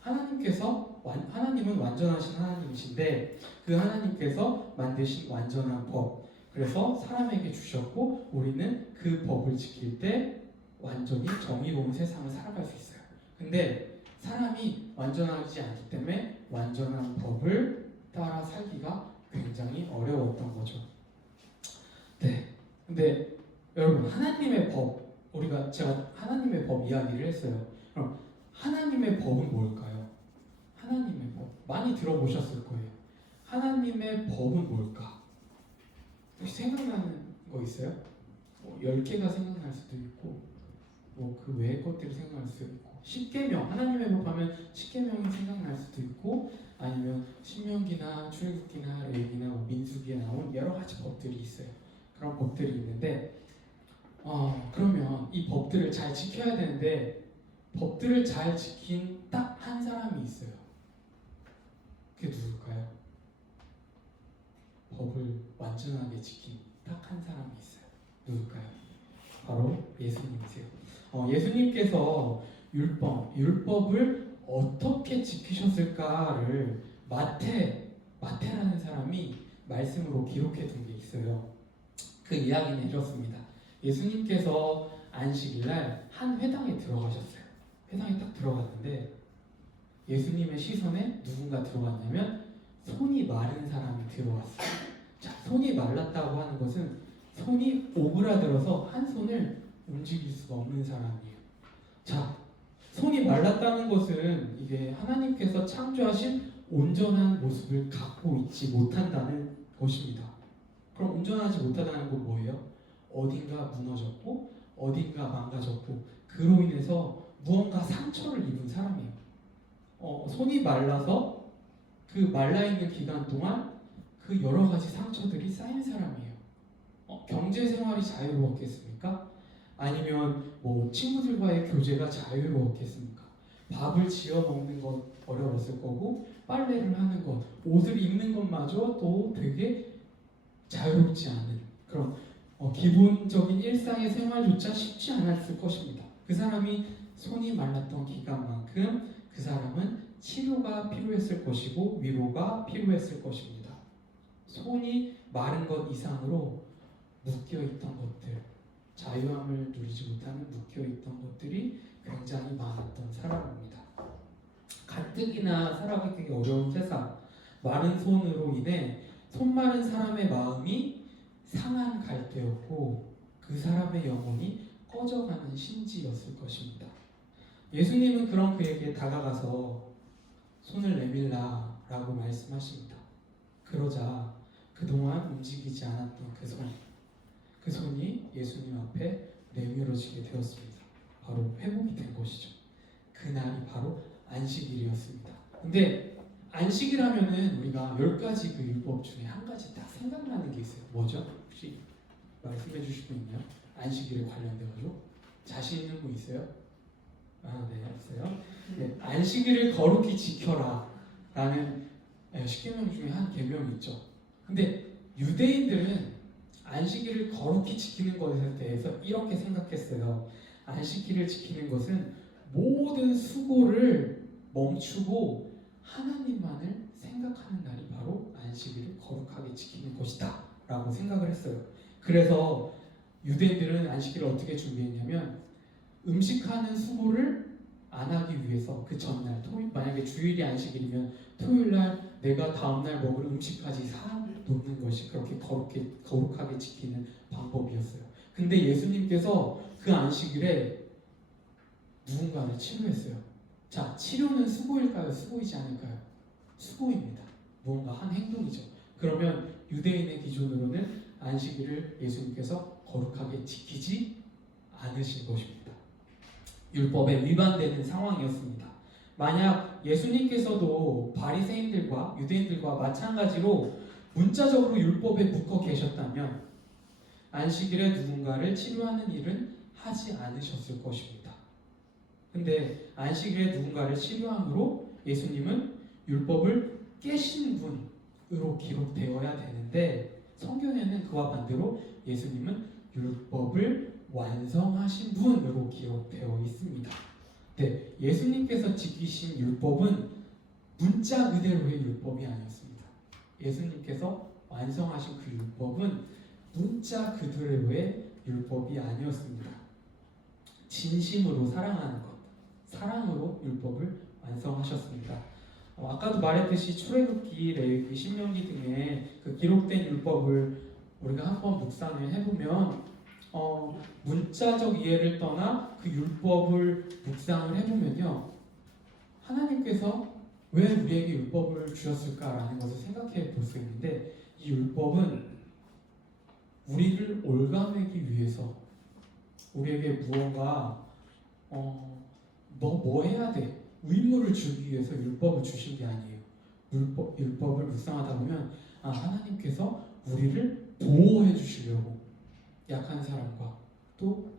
하나님은 완전하신 하나님이신데 그 하나님께서 만드신 완전한 법, 그래서 사람에게 주셨고 우리는 그 법을 지킬 때 완전히 정의로운 세상을 살아갈 수 있어요. 근데 사람이 완전하지 않기 때문에 완전한 법을 따라 살기가 굉장히 어려웠던 거죠. 네. 근데 여러분, 하나님의 법, 제가 하나님의 법 이야기를 했어요. 그럼 하나님의 법은 뭘까요? 하나님의 법 많이 들어보셨을 거예요. 하나님의 법은 뭘까? 혹시 생각나는 거 있어요? 10개가 생각날 수도 있고 그 외의 것들이 생각날 수도 있고 십계명, 하나님의 법 하면 십계명이 생각날 수도 있고 아니면 신명기나 출애굽기나 레위기나 민수기에 나온 여러 가지 법들이 있어요. 그런 법들이 있는데 그러면 이 법들을 잘 지켜야 되는데 법들을 잘 지킨 딱 한 사람이 있어요. 그게 누굴까요? 법을 완전하게 지킨 딱 한 사람이 있어요. 누굴까요? 바로 예수님이세요. 예수님께서 율법을 어떻게 지키셨을까를 마태라는 사람이 말씀으로 기록해 둔 게 있어요. 그 이야기는 이렇습니다. 예수님께서 안식일날 한 회당에 들어가셨어요. 회당에 딱 들어갔는데 예수님의 시선에 누군가 들어왔냐면 손이 마른 사람이 들어왔어요. 자, 손이 말랐다고 하는 것은 손이 오그라들어서 한 손을 움직일 수가 없는 사람이에요. 자, 손이 말랐다는 것은 이게 하나님께서 창조하신 온전한 모습을 갖고 있지 못한다는 것입니다. 그럼 온전하지 못하다는 건 뭐예요? 어딘가 무너졌고 어딘가 망가졌고 그로 인해서 무언가 상처를 입은 사람이에요. 손이 말라서 그 말라있는 기간 동안 그 여러 가지 상처들이 쌓인 사람이에요. 경제 생활이 자유로웠겠습니까? 아니면 친구들과의 교제가 자유로웠겠습니까? 밥을 지어 먹는 것 어려웠을 거고 빨래를 하는 것, 옷을 입는 것마저 또 되게 자유롭지 않은 그런 기본적인 일상의 생활조차 쉽지 않았을 것입니다. 그 사람이 손이 말랐던 기간만큼 그 사람은 치료가 필요했을 것이고 위로가 필요했을 것입니다. 손이 마른 것 이상으로 묶여있던 것들, 자유함을 누리지 못하는 묶여있던 것들이 굉장히 많았던 사람입니다. 가뜩이나 살아가기 어려운 세상, 마른 손으로 인해 손 마른 사람의 마음이 상한 갈대였고 그 사람의 영혼이 꺼져가는 심지였을 것입니다. 예수님은 그런 그에게 다가가서 손을 내밀라 라고 말씀하십니다. 그러자 그동안 움직이지 않았던 그 손이 예수님 앞에 내밀어지게 되었습니다. 바로 회복이 된 것이죠. 그날이 바로 안식일이었습니다. 근데 안식일 하면은 우리가 10가지 그 율법 중에 한 가지 딱 생각나는 게 있어요. 뭐죠? 혹시 말씀해 주실 분 있나요? 안식일에 관련돼가지고 자신 있는 분 있어요? 네, 없어요. 네, 안식일을 거룩히 지켜라 라는 십계명 중에 한 계명이 있죠. 근데 유대인들은 안식일을 거룩히 지키는 것에 대해서 이렇게 생각했어요. 안식일을 지키는 것은 모든 수고를 멈추고 하나님만을 생각하는 날이 바로 안식일을 거룩하게 지키는 것이다 라고 생각을 했어요. 그래서 유대인들은 안식일을 어떻게 준비했냐면 음식하는 수고를 안 하기 위해서 그 전날 토요일, 만약에 주일이 안식일이면 토요일날 내가 다음날 먹을 음식까지 사 놓는 것이 그렇게 거룩하게 지키는 방법이었어요. 근데 예수님께서 그 안식일에 누군가를 치료했어요. 자, 치료는 수고일까요? 수고이지 않을까요? 수고입니다. 무언가 한 행동이죠. 그러면 유대인의 기준으로는 안식일을 예수님께서 거룩하게 지키지 않으신 것입니다. 율법에 위반되는 상황이었습니다. 만약 예수님께서도 바리새인들과 유대인들과 마찬가지로 문자적으로 율법에 묶어 계셨다면 안식일에 누군가를 치료하는 일은 하지 않으셨을 것입니다. 근데 안식일에 누군가를 치료함으로 예수님은 율법을 깨신 분으로 기록되어야 되는데 성경에는 그와 반대로 예수님은 율법을 완성하신 분으로 기록되어 있습니다. 네, 예수님께서 지키신 율법은 문자 그대로의 율법이 아니었습니다. 예수님께서 완성하신 그 율법은 문자 그대로의 율법이 아니었습니다. 진심으로 사랑하는 것, 사랑으로 율법을 완성하셨습니다. 아까도 말했듯이 출애굽기, 레위기, 신명기 등의 그 기록된 율법을 우리가 한번 묵상을 해보면 문자적 이해를 떠나 그 율법을 묵상을 해보면요, 하나님께서 왜 우리에게 율법을 주셨을까라는 것을 생각해 볼 수 있는데, 이 율법은 우리를 올가매기 위해서 우리에게 무언가 너 뭐 해야 돼, 의무를 주기 위해서 율법을 주신 게 아니에요. 율법을 묵상하다 보면 하나님께서 우리를 보호해 주시려고 약한 사람과 또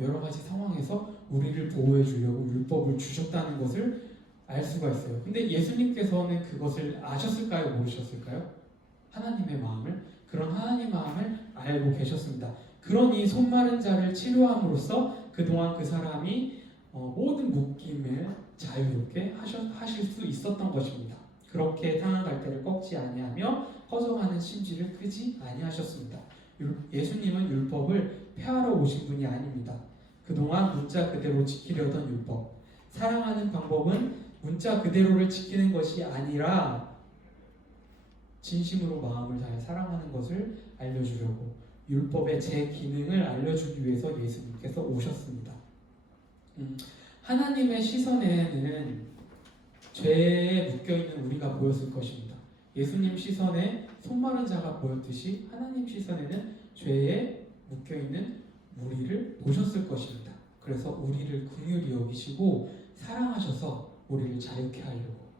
여러 가지 상황에서 우리를 보호해 주려고 율법을 주셨다는 것을 알 수가 있어요. 근데 예수님께서는 그것을 아셨을까요? 모르셨을까요? 하나님의 마음을, 그런 하나님 마음을 알고 계셨습니다. 그러니 손마른 자를 치료함으로써 그동안 그 사람이 모든 묶임을 자유롭게 하실 수 있었던 것입니다. 그렇게 상한 갈대를 꺾지 아니하며 꺼져가는 심지를 끄지 아니하셨습니다. 예수님은 율법을 폐하러 오신 분이 아닙니다. 그동안 문자 그대로 지키려던 율법, 사랑하는 방법은 문자 그대로를 지키는 것이 아니라 진심으로 마음을 다해 사랑하는 것을 알려주려고 율법의 제 기능을 알려주기 위해서 예수님께서 오셨습니다. 하나님의 시선에는 죄에 묶여있는 우리가 보였을 것입니다. 예수님 시선에 손마른 자가 보였듯이 하나님 시선에는 죄에 묶여있는 우리를 보셨을 것입니다. 그래서 우리를 긍휼히 여기시고 사랑하셔서 우리를 자유케 하려고,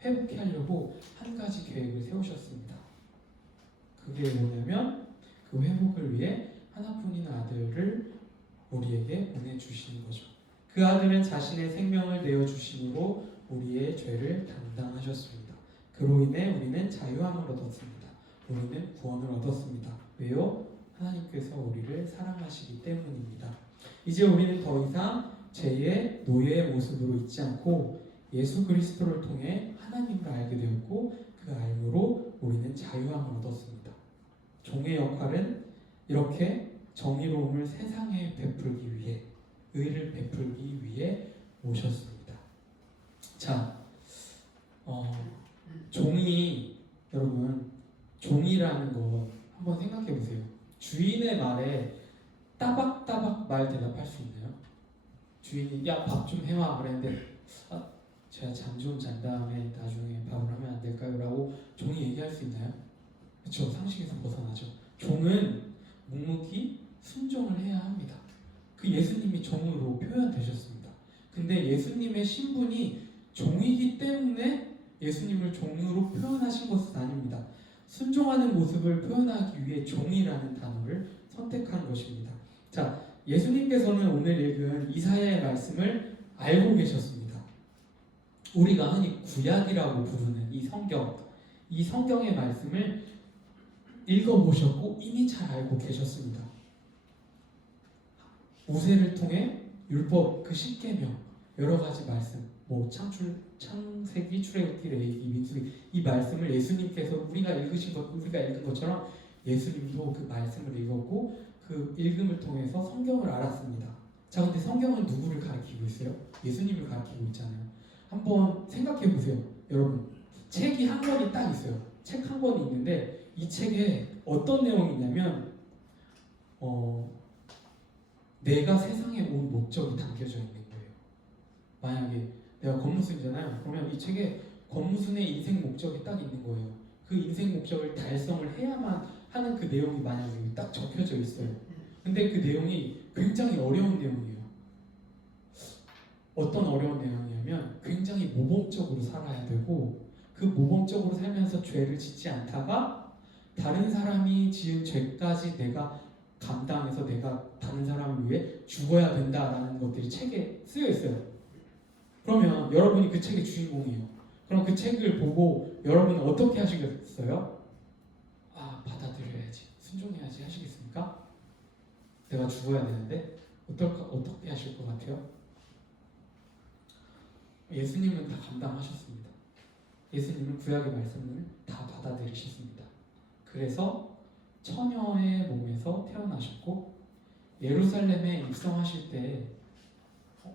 회복케 하려고 한 가지 계획을 세우셨습니다. 그게 뭐냐면 그 회복을 위해 하나뿐인 아들을 우리에게 보내주시는 거죠. 그 아들은 자신의 생명을 내어주심으로 우리의 죄를 담당하셨습니다. 그로 인해 우리는 자유함을 얻었습니다. 우리는 구원을 얻었습니다. 왜요? 하나님께서 우리를 사랑하시기 때문입니다. 이제 우리는 더 이상 죄의 노예의 모습으로 있지 않고 예수 그리스도를 통해 하나님을 알게 되었고 그 알므로 우리는 자유함을 얻었습니다. 종의 역할은 이렇게 정의로움을 세상에 베풀기 위해, 의를 베풀기 위해 오셨습니다. 자, 종이, 여러분, 종이라는 거 한번 생각해 보세요. 주인의 말에 따박따박 말 대답할 수 있나요? 주인이 야, 밥 좀 해와 그랬는데 제가 잠 좀 잔 다음에 나중에 밥을 하면 안 될까요? 라고 종이 얘기할 수 있나요? 그렇죠. 상식에서 벗어나죠. 종은 묵묵히 순종을 해야 합니다. 그 예수님이 종으로 표현되셨습니다. 근데 예수님의 신분이 종이기 때문에 예수님을 종으로 표현하신 것은 아닙니다. 순종하는 모습을 표현하기 위해 종이라는 단어를 선택한 것입니다. 자, 예수님께서는 오늘 읽은 이사야의 말씀을 알고 계셨습니다. 우리가 흔히 구약이라고 부르는 이 성경의 말씀을 읽어보셨고 이미 잘 알고 계셨습니다. 모세를 통해 율법, 그 십계명, 여러 가지 말씀, 창세기, 출애굽기, 레위기, 민수기, 이 말씀을 예수님께서 우리가 읽은 것처럼 예수님도 그 말씀을 읽었고 그 읽음을 통해서 성경을 알았습니다. 자, 근데 성경은 누구를 가리키고 있어요? 예수님을 가리키고 있잖아요. 한번 생각해 보세요. 여러분, 책이 한 권이 딱 있어요. 책 한 권이 있는데 이 책에 어떤 내용이 있냐면 내가 세상에 온 목적이 담겨져 있는 거예요. 만약에 내가 권무순이잖아요. 그러면 이 책에 권무순의 인생 목적이 딱 있는 거예요. 그 인생 목적을 달성을 해야만 하는 그 내용이 만약에 딱 적혀져 있어요. 근데 그 내용이 굉장히 어려운 내용이에요. 어떤 어려운 내용이냐면 굉장히 모범적으로 살아야 되고 그 모범적으로 살면서 죄를 짓지 않다가 다른 사람이 지은 죄까지 내가 감당해서 내가 다른 사람을 위해 죽어야 된다라는 것들이 책에 쓰여 있어요. 그러면 여러분이 그 책의 주인공이에요. 그럼 그 책을 보고 여러분은 어떻게 하시겠어요? 아, 받아들여야지, 순종해야지 하시겠습니까? 내가 죽어야 되는데 어떻게 하실 것 같아요? 예수님은 다 감당하셨습니다. 예수님은 구약의 말씀을 다 받아들이셨습니다. 그래서 처녀의 몸에서 태어나셨고 예루살렘에 입성하실 때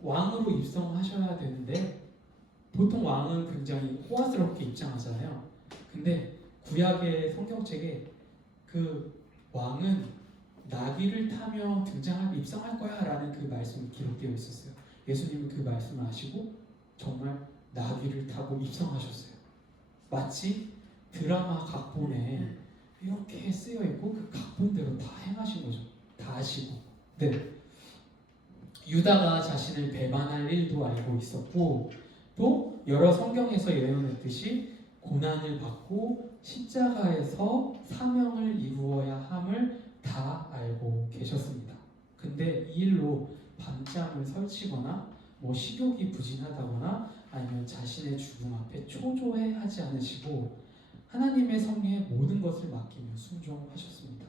왕으로 입성하셔야 되는데 보통 왕은 굉장히 호화스럽게 입장하잖아요. 근데 구약의 성경책에 그 왕은 나귀를 타며 입성할 거야 라는 그 말씀이 기록되어 있었어요. 예수님은 그 말씀을 아시고 정말 나귀를 타고 입성하셨어요. 마치 드라마 각본에 이렇게 쓰여 있고 그 각본대로 다 행하신 거죠. 다 아시고. 네. 유다가 자신을 배반할 일도 알고 있었고 또 여러 성경에서 예언했듯이 고난을 받고 십자가에서 사명을 이루어야 함을 다 알고 계셨습니다. 근데 이 일로 밤잠을 설치거나 식욕이 부진하다거나 아니면 자신의 죽음 앞에 초조해하지 않으시고 하나님의 섭리에 모든 것을 맡기며 순종하셨습니다.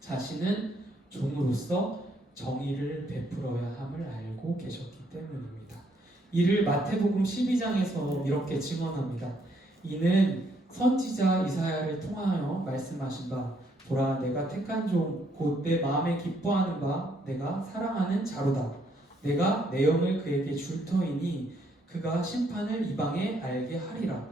자신은 종으로서 정의를 베풀어야 함을 알고 계셨기 때문입니다. 이를 마태복음 12장에서 이렇게 증언합니다. 이는 선지자 이사야를 통하여 말씀하신 바 보라 내가 택한 종 곧 내 마음에 기뻐하는 바 내가 사랑하는 자로다. 내가 내 영을 그에게 줄 터이니 그가 심판을 이방에 알게 하리라.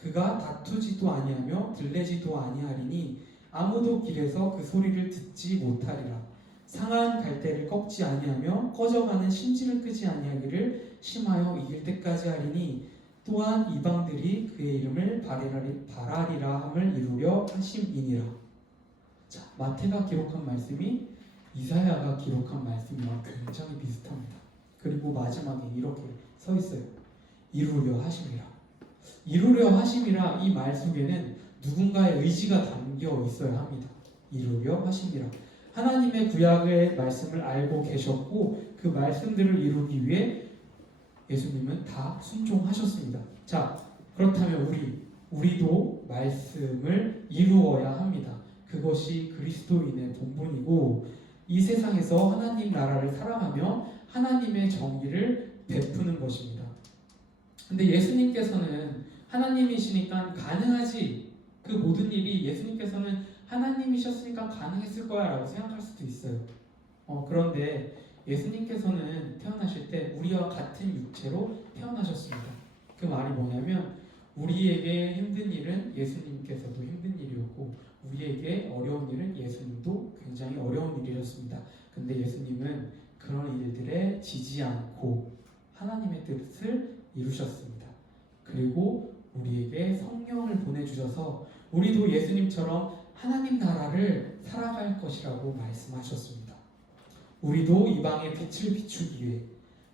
그가 다투지도 아니하며 들레지도 아니하리니 아무도 길에서 그 소리를 듣지 못하리라. 상한 갈대를 꺾지 아니하며 꺼져가는 심지를 끄지 아니하기를 심하여 이길 때까지 하리니 또한 이방들이 그의 이름을 바라리라 함을 이루려 하심이니라. 자, 마태가 기록한 말씀이 이사야가 기록한 말씀이랑 굉장히 비슷합니다. 그리고 마지막에 이렇게 서 있어요. 이루려 하심이라. 이루려 하심이라 이 말 속에는 누군가의 의지가 담겨 있어야 합니다. 이루려 하심이라. 하나님의 구약의 말씀을 알고 계셨고 그 말씀들을 이루기 위해 예수님은 다 순종하셨습니다. 자, 그렇다면 우리도 말씀을 이루어야 합니다. 그것이 그리스도인의 본분이고 이 세상에서 하나님 나라를 살아가며 하나님의 정의를 베푸는 것입니다. 근데 예수님께서는 하나님이시니까 가능하지. 그 모든 일이 예수님께서는 하나님이셨으니까 가능했을 거야 라고 생각할 수도 있어요. 그런데 예수님께서는 태어나실 때 우리와 같은 육체로 태어나셨습니다. 그 말이 뭐냐면 우리에게 힘든 일은 예수님께서도 힘든 일이었고 우리에게 어려운 일은 예수님도 굉장히 어려운 일이었습니다. 근데 예수님은 그런 일들에 지지 않고 하나님의 뜻을 이루셨습니다. 그리고 우리에게 성령을 보내주셔서 우리도 예수님처럼 하나님 나라를 살아갈 것이라고 말씀하셨습니다. 우리도 이방의 빛을 비추기 위해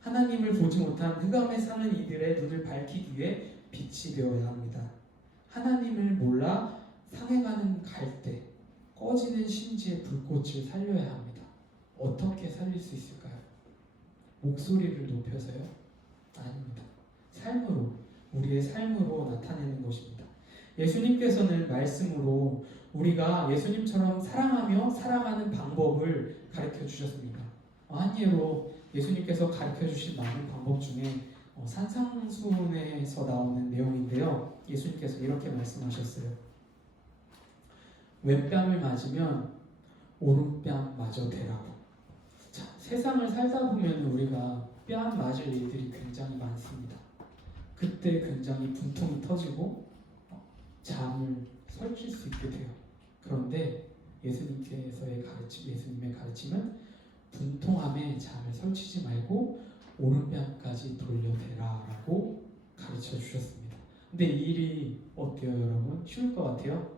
하나님을 보지 못한 흑암에 사는 이들의 눈을 밝히기 위해 빛이 되어야 합니다. 하나님을 몰라 상해가는 갈대, 꺼지는 심지의 불꽃을 살려야 합니다. 어떻게 살릴 수 있을까요? 목소리를 높여서요? 아닙니다. 삶으로, 우리의 삶으로 나타내는 것입니다. 예수님께서는 말씀으로 우리가 예수님처럼 사랑하며 살아가는 방법을 가르쳐 주셨습니다. 한 예로 예수님께서 가르쳐 주신 많은 방법 중에 산상수훈에서 나오는 내용인데요. 예수님께서 이렇게 말씀하셨어요. 왼뺨을 맞으면 오른뺨 마저 대라고. 자, 세상을 살다 보면 우리가 뺨 맞을 일들이 굉장히 많습니다. 그때 굉장히 분통이 터지고 잠을 설칠 수 있게 돼요. 그런데 예수님의 가르침은 분통함에 잠을 설치지 말고 오른뺨까지 돌려대라라고 가르쳐 주셨습니다. 근데 이 일이 어때요, 여러분? 쉬울 것 같아요?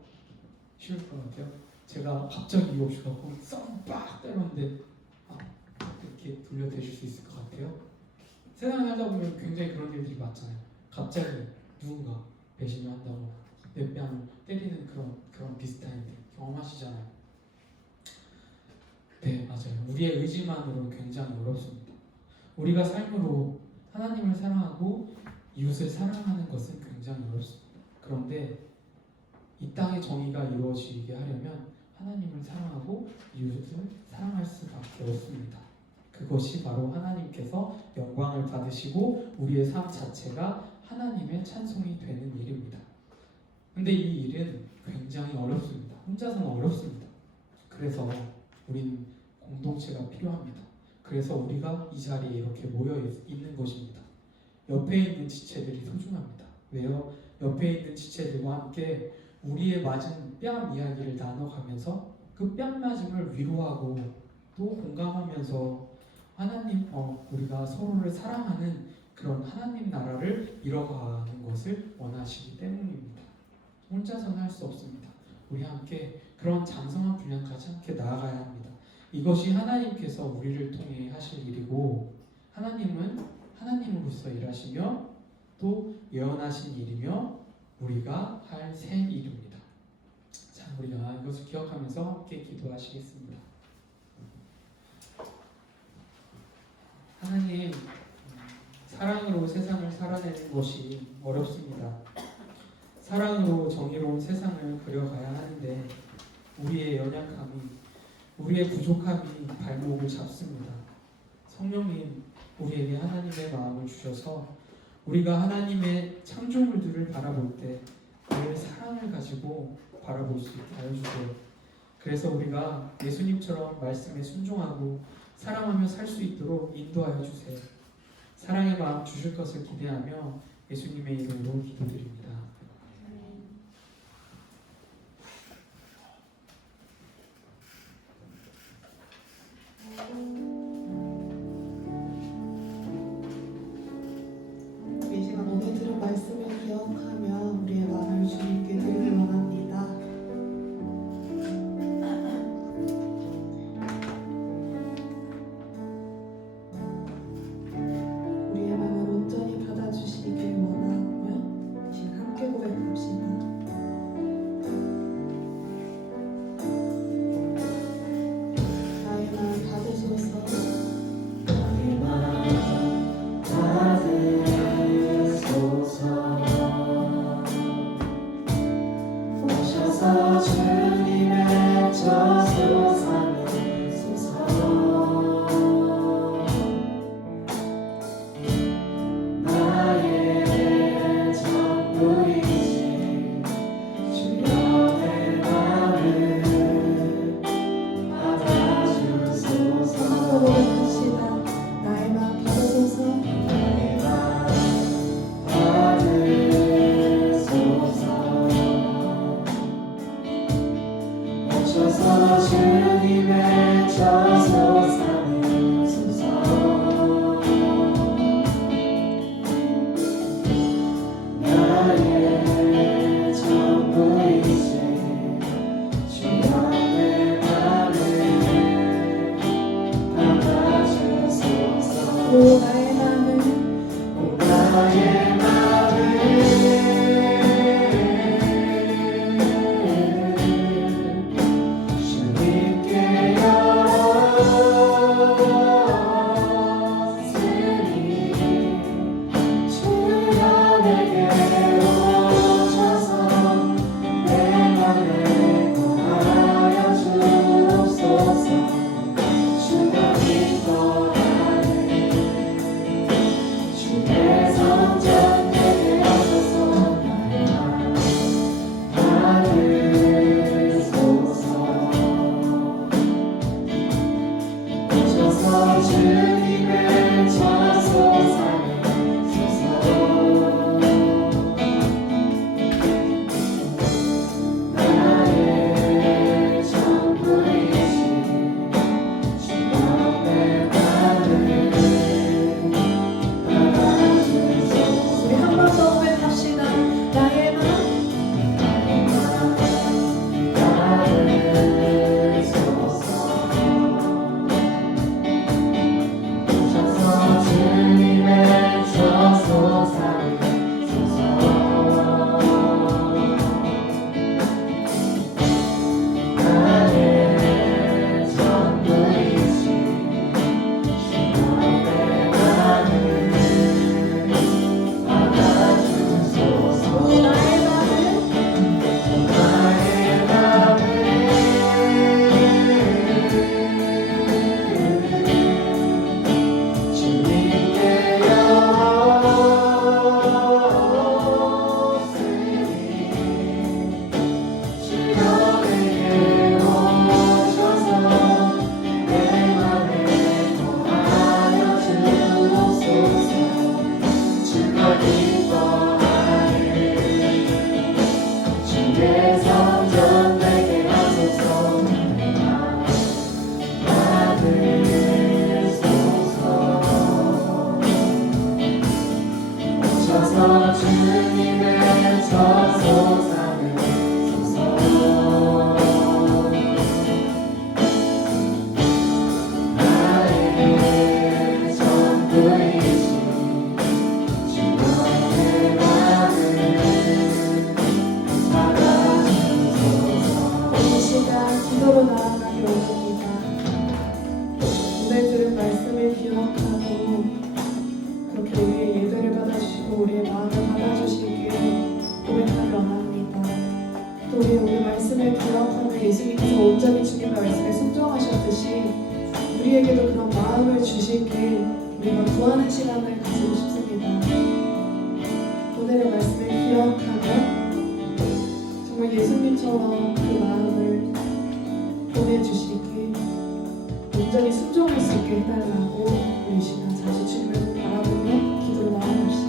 쉬울 것 같아요? 제가 갑자기 이유 없이 갖고 썩빡 때렸는데 이렇게 돌려대실 수 있을 것 같아요? 세상에 살다 보면 굉장히 그런 일들이 많잖아요. 갑자기 누군가 배신을 한다고 내 뺨을 때리는 그런 비슷한 일들 경험하시잖아요. 네, 맞아요. 우리의 의지만으로는 굉장히 어렵습니다. 우리가 삶으로 하나님을 사랑하고 이웃을 사랑하는 것은 굉장히 어렵습니다. 그런데 이 땅의 정의가 이루어지게 하려면 하나님을 사랑하고 이웃을 사랑할 수밖에 없습니다. 그것이 바로 하나님께서 영광을 받으시고 우리의 삶 자체가 하나님의 찬송이 되는 일입니다. 근데 이 일은 굉장히 어렵습니다. 혼자서는 어렵습니다. 그래서 우리는 공동체가 필요합니다. 그래서 우리가 이 자리에 이렇게 모여 있는 것입니다. 옆에 있는 지체들이 소중합니다. 왜요? 옆에 있는 지체들과 함께 우리의 맞은 뺨 이야기를 나눠가면서 그 뺨 맞음을 위로하고 또 공감하면서 하나님, 우리가 서로를 사랑하는 그런 하나님 나라를 이뤄가는 것을 원하시기 때문입니다. 혼자서는 할 수 없습니다. 우리 함께 그런 장성한 분량까지 함께 나아가야 합니다. 이것이 하나님께서 우리를 통해 하실 일이고 하나님은 하나님으로서 일하시며 또 예언하신 일이며 우리가 할 새 일입니다. 자, 우리가 이것을 기억하면서 함께 기도하시겠습니다. 하나님, 사랑으로 세상을 살아내는 것이 어렵습니다. 사랑으로 정의로운 세상을 그려가야 하는데 우리의 연약함이, 우리의 부족함이 발목을 잡습니다. 성령님, 우리에게 하나님의 마음을 주셔서 우리가 하나님의 창조물들을 바라볼 때 늘 사랑을 가지고 바라볼 수 있게 하여 주세요. 그래서 우리가 예수님처럼 말씀에 순종하고 사랑하며 살 수 있도록 인도하여 주세요. 사랑의 마음 주실 것을 기대하며 예수님의 이름으로 기도드립니다. 이 시간 오늘 들은 말씀을 기억하며 우리의 마음을 주님께 드리기 원합니다. 우리의 마음을 온전히 받아주시기를 원하며 이 시간 함께 고백합시다. 나의 마음 받으소서. 나의 마음 받으소서. 오셔서 주님의 저주 삼으소서. 나의 전부이신 주여 내 마음을 받아주소서. 고백합시다. 나의 마음 받으소서. 나의 마음 받으소서. 오셔서 주님의 저주 삼으소서. 나의 전부이신 주여 내 마음을 받아주소서. 오 나의 마음을 나의 마음을 주님께 열어 기도로 나아가기 원합니다. 오늘 들은 말씀을 기억하고 그렇게 우리의 예배를 받아주시고 우리의 마음을 받아주시길 고백하기 원합니다. 또 우리 오늘 말씀을 기억하며 예수님께서 온전히 주님의 말씀에 순종하셨듯이 우리에게도 그런 마음을 주시길 우리가 구하는 시간을 가지고 싶습니다. 오늘의 말씀을 기억하며 정말 예수님처럼 그 마음을 보내주시길 온전히 순종할 수 있게 해달라고 우리 이 시간 잠시 주님을 바라보며 기도로 나아갑시다.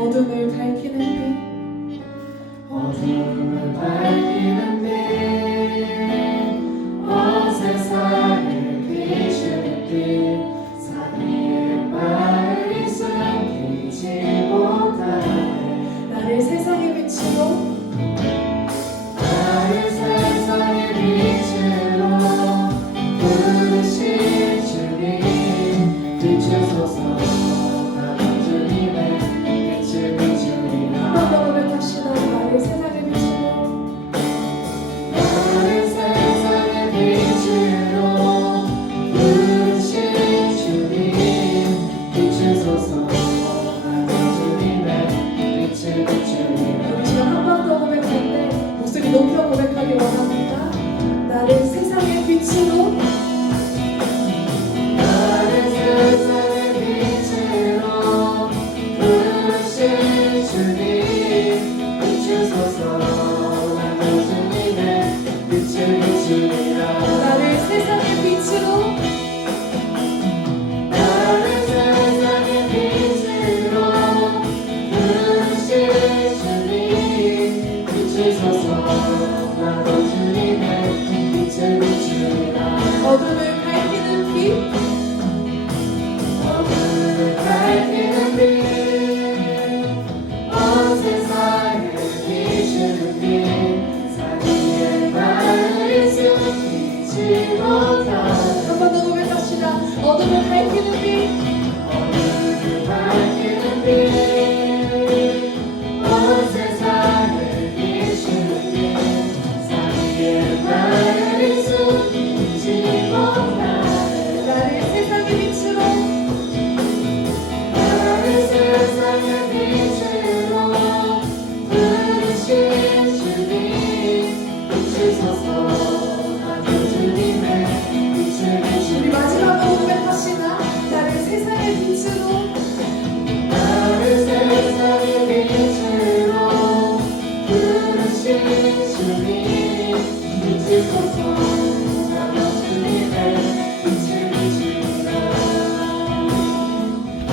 어둠을 밝히는 빛 어둠을 밝히는 빛 온 세상을 비추는 빛 자기의 말이 숨기지 못하네 나를 세상의 빛으로 나를 세상의 빛으로 부르신 주님 비추소서 나는 주님의 빛을 비추리라 한번 더 고백합시다. 나를 세상의 빛으로 나를 세상의 빛으로 부르신 주님 비추소서 나는 주님의 빛을 비추리라 우리 지금 한 번 더 고백할 때 목소리 높여 고백하기 원합니다. 나를 세상의 빛으로 나를 세상의 빛으로 부르신 주님 비추소서 나는 주님의 빛을 비추리라 나를 세상의 빛으로 나를 세상의 빛으로 부르신 주님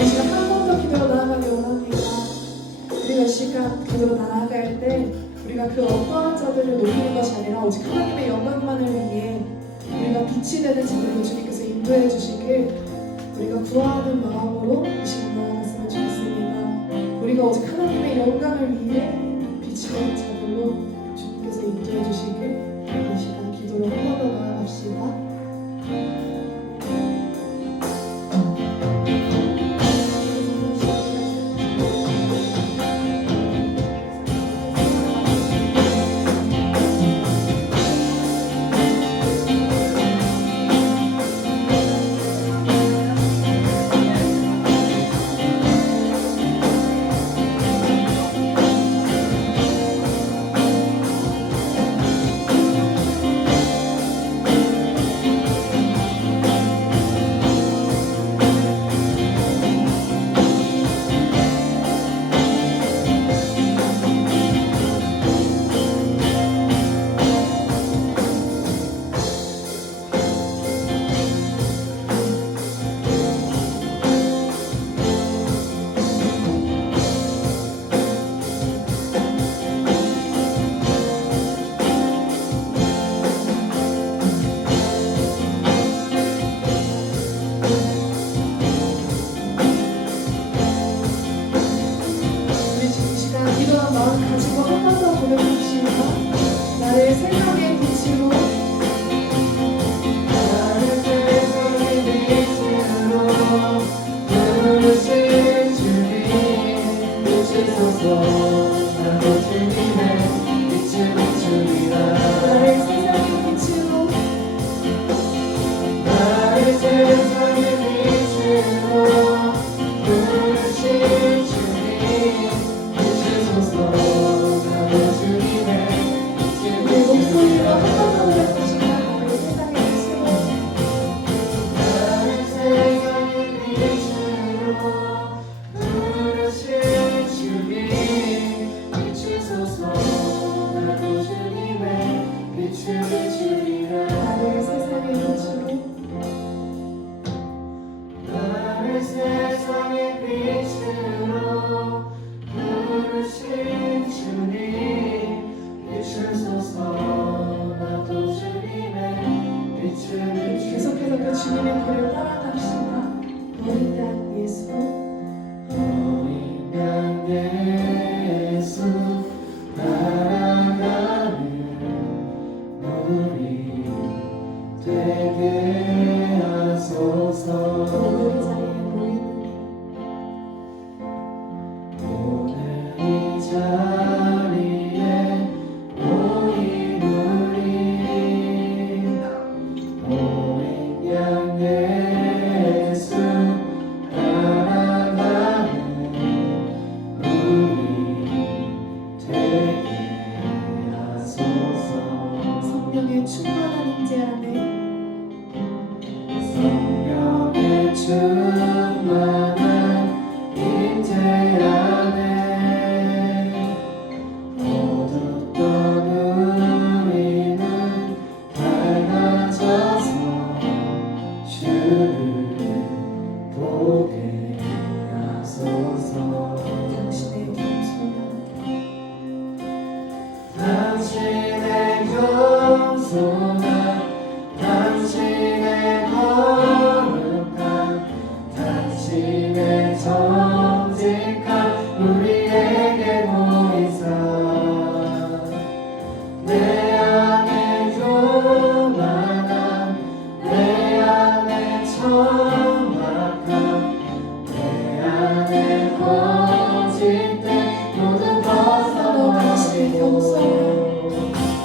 이 시간 한 번 더 기도로 나아가기 원합니다. 우리가 이 시간 기도로 나아갈 때 우리가 그 어떠한 자들을 높이는 것이 아니라 오직 하나님의 영광만을 위해 우리가 빛이 되는 자들로 주님께서 인도해 주시길 우리가 구하는 마음으로 이 시간 나아갔으면 좋겠습니다. 우리가 오직 하나님의 영광을 위해 빛이 되는 자들로 주님께서 인도해 주시길 이 시간 기도로 한 번 더 나아갑시다. 우리 지금 이 시간 기도한 마음 가지고 한 번 더 고백합시다. 나를 생명의 빛으로 나를 세상의 빛으로 부르신 주님 비추소서. 나도 주님의 빛을 비추리라. 나를 세상의 빛으로 나를 세상의 빛으로 부르신 주님 비추소서. 나도 주님의 빛을 우리 목소리로 한 비추리라. 번 더 고백합시다. 나를 세상의 빛으로 나를 세상의 빛으로 부르신 주님 비추소서. 나도 주님의 빛을 비추리라. 나를 세상의 빛으로 나를 세상의 빛으로 부르신 주님 비추소서. 나도 주님의 빛을 비추리라. 계속해서 그 주님의 길을 따라갑시다. 어린 양 예수 어린 양 예수 따라가는 우리 되게 하소서. 오늘 이 자리에 모이는 오늘 이 자리에 모인 우리 어린 양 예수 따라가는 우리 되게 하소서. 성령의 충만한 임재 안에 성령의 충만한 임재 안에 어둡던 우리는 밝아져서 주를 보게 하소서. 당신의 당신의 겸손함, 당신의 거룩함, 당신의 정직함 우리에게 보이사 내 안에 교만함, 내 안에 천박함, 내 안에 거짓된 모든 너 당신의 벗어버리고 겸손함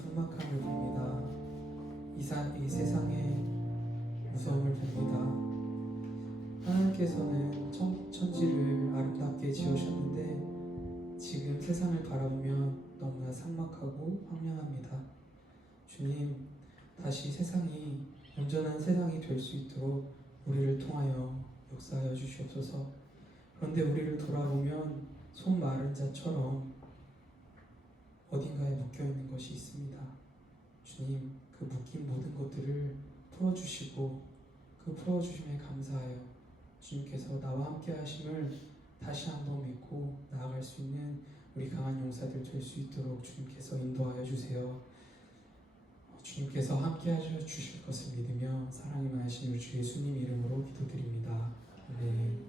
삭막함을 봅니다. 이 세상의 무서움을 봅니다. 하나님께서는 천지를 아름답게 지으셨는데 지금 세상을 바라보면 너무나 삭막하고 황량합니다. 주님, 다시 세상이 온전한 세상이 될 수 있도록 우리를 통하여 역사하여 주시옵소서. 그런데 우리를 돌아보면 손 마른 자처럼 어딘가에 묶여있는 것이 있습니다. 주님, 그 묶인 모든 것들을 풀어주시고 그 풀어주심에 감사하여 주님께서 나와 함께 하심을 다시 한번 믿고 나아갈 수 있는 우리 강한 용사들 될 수 있도록 주님께서 인도하여 주세요. 주님께서 함께 하셔 주실 것을 믿으며 사랑이 많으신 우리 주 예수님 이름으로 기도드립니다. 아멘.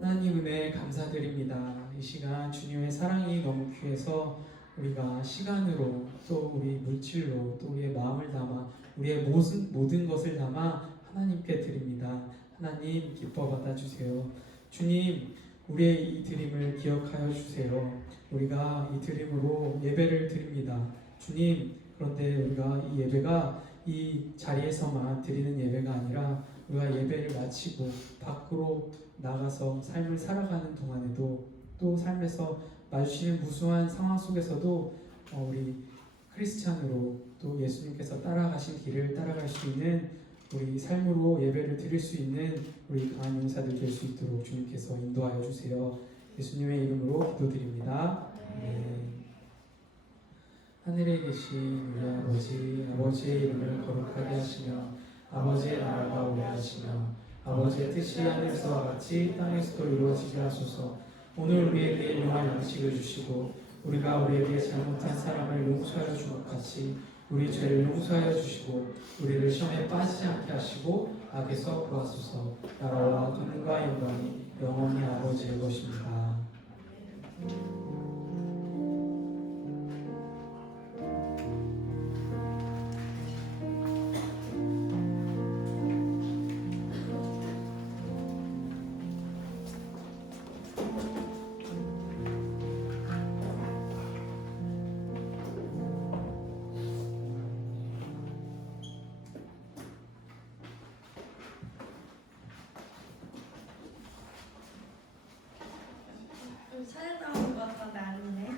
하나님 은혜 감사드립니다. 이 시간 주님의 사랑이 너무 귀해서 우리가 시간으로 또 우리 물질로 또 우리의 마음을 담아 우리의 모든 것을 담아 하나님께 드립니다. 하나님 기뻐 받아주세요. 주님, 우리의 이 드림을 기억하여 주세요. 우리가 이 드림으로 예배를 드립니다. 주님, 그런데 우리가 이 예배가 이 자리에서만 드리는 예배가 아니라 우리가 예배를 마치고 밖으로 나가서 삶을 살아가는 동안에도 또 삶에서 마주치는 무수한 상황 속에서도 우리 크리스찬으로 또 예수님께서 따라가신 길을 따라갈 수 있는 우리 삶으로 예배를 드릴 수 있는 우리 강한 용사들 될 수 있도록 주님께서 인도하여 주세요. 예수님의 이름으로 기도드립니다. 네. 하늘에 계신 우리 아버지의 이름을 거룩하게 하시며 아버지의 나라가 오게 하시며 아버지의 뜻이 하늘에서와 같이 땅에서도 이루어지게 하소서. 오늘 우리에게 일용할 양식을 주시고 우리가 우리에게 잘못한 사람을 용서하여 준 것 같이 우리 죄를 용서하여 주시고 우리를 시험에 빠지지 않게 하시고 악에서 구하소서. 나라와 권능과 영광이 영원히 아버지의 것입니다. 촬영 나오는 것 같은데 아니네.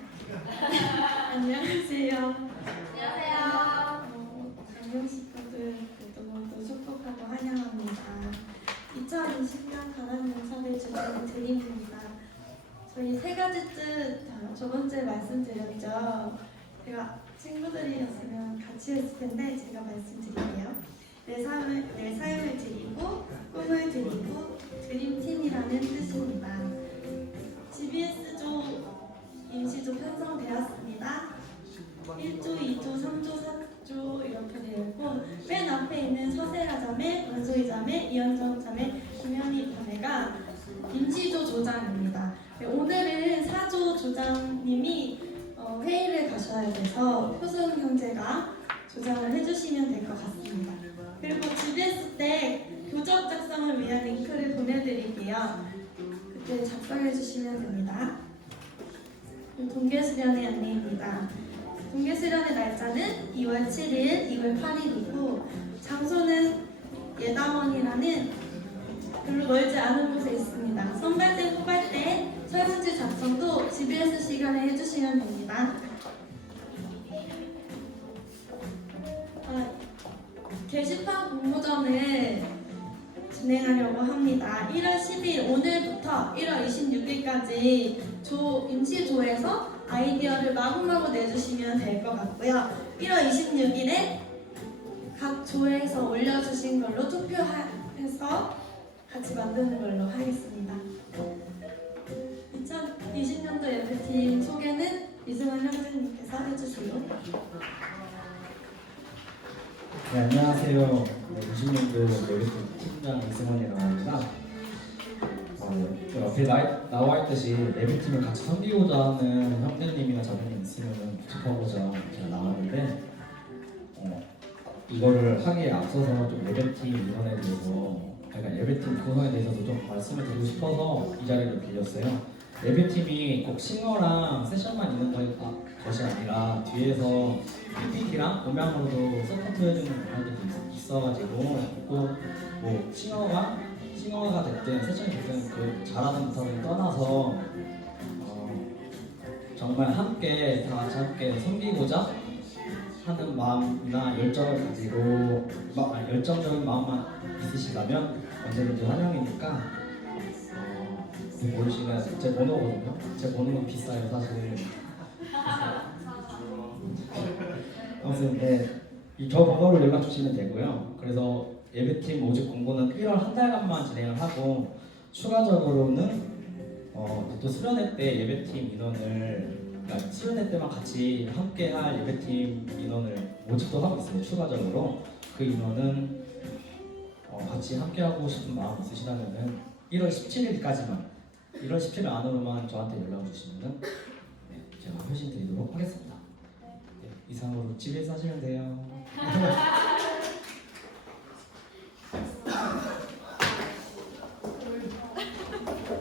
안녕하세요. 안녕하세요. 강명 식구들 모두 축복하고 환영합니다. 2020년 가난용사들 주제는 드림입니다. 저희 세 가지 뜻 저번 주에 말씀드렸죠. 제가 친구들이었으면 같이 했을 텐데 제가 말씀드릴게요. 내 삶을 드리고 꿈을 드리고 드림팀이라는 뜻입니다. GBS조 임시조 편성되었습니다. 1조, 2조, 3조, 4조 이렇게 되어 있고 맨 앞에 있는 서세라 자매, 원소희 자매, 이현정 자매, 김현희 자매가 임시조 조장입니다. 오늘은 4조 조장님이 회의를 가셔야 돼서 효성 형제가 조장을 해주시면 될 것 같습니다. 그리고 GBS 때 교적 작성을 위한 링크를 보내드릴게요. 그때 작성해 주시면 됩니다. 동계수련의 안내입니다. 동계수련의 날짜는 2월 7일, 2월 8일이고 장소는 예당원이라는 별로 멀지 않은 곳에 있습니다. 선발대, 후발대, 설문지 작성도 GBS 시간에 해주시면 됩니다. 게시판 공모전을 진행하려고 합니다. 1월 10일 오늘부터 1월 26일까지 임시조에서 아이디어를 마구마구 내주시면 될 것 같고요. 1월 26일에 각 조에서 올려주신 걸로 투표해서 같이 만드는 걸로 하겠습니다. 2020년도 예배팀 소개는 이승환 형제님께서 해주시고. 네, 안녕하세요. 90년도 예배팀 팀장 이승원이라고 합니다. 옆에 나와 있듯이 예배팀을 같이 섬기고자 하는 형제님이나 자매님 있으면 부탁하고자 제가 나왔는데 이거를 하기에 앞서서 좀 예배팀 인원에 대해서 그러니까 예배팀 구성에 대해서도 좀 말씀을 드리고 싶어서 이 자리를 빌렸어요. 예배팀이 꼭 싱어랑 세션만 있는 것이 아니라 뒤에서 PPT랑 음향으로도 서포트 해주는 분들도 있어가지고 또 뭐 싱어가 됐든 세션이 됐든 그 잘하는 부터는 떠나서 정말 함께 다 같이 함께 섬기고자 하는 마음이나 열정을 가지고 열정적인 마음만 있으시다면 언제든지 환영이니까 모르시면 제 번호거든요. 제 번호는 비싸요 사실. 아무튼 저 번호로 연락 주시면 되고요. 그래서 예배팀 모집 공고는 1월 한 달간만 진행을 하고 추가적으로는 또 수련회 때 예배팀 인원을 그러니까 수련회 때만 같이 함께할 예배팀 인원을 모집도 하고 있어요. 추가적으로 그 인원은 같이 함께하고 싶은 마음 있으시다면은 1월 17일까지만 1월 17일 안으로만 저한테 연락 주시면은 제가 회신 드리도록 하겠습니다. 이상으로 집에서 하시면 돼요.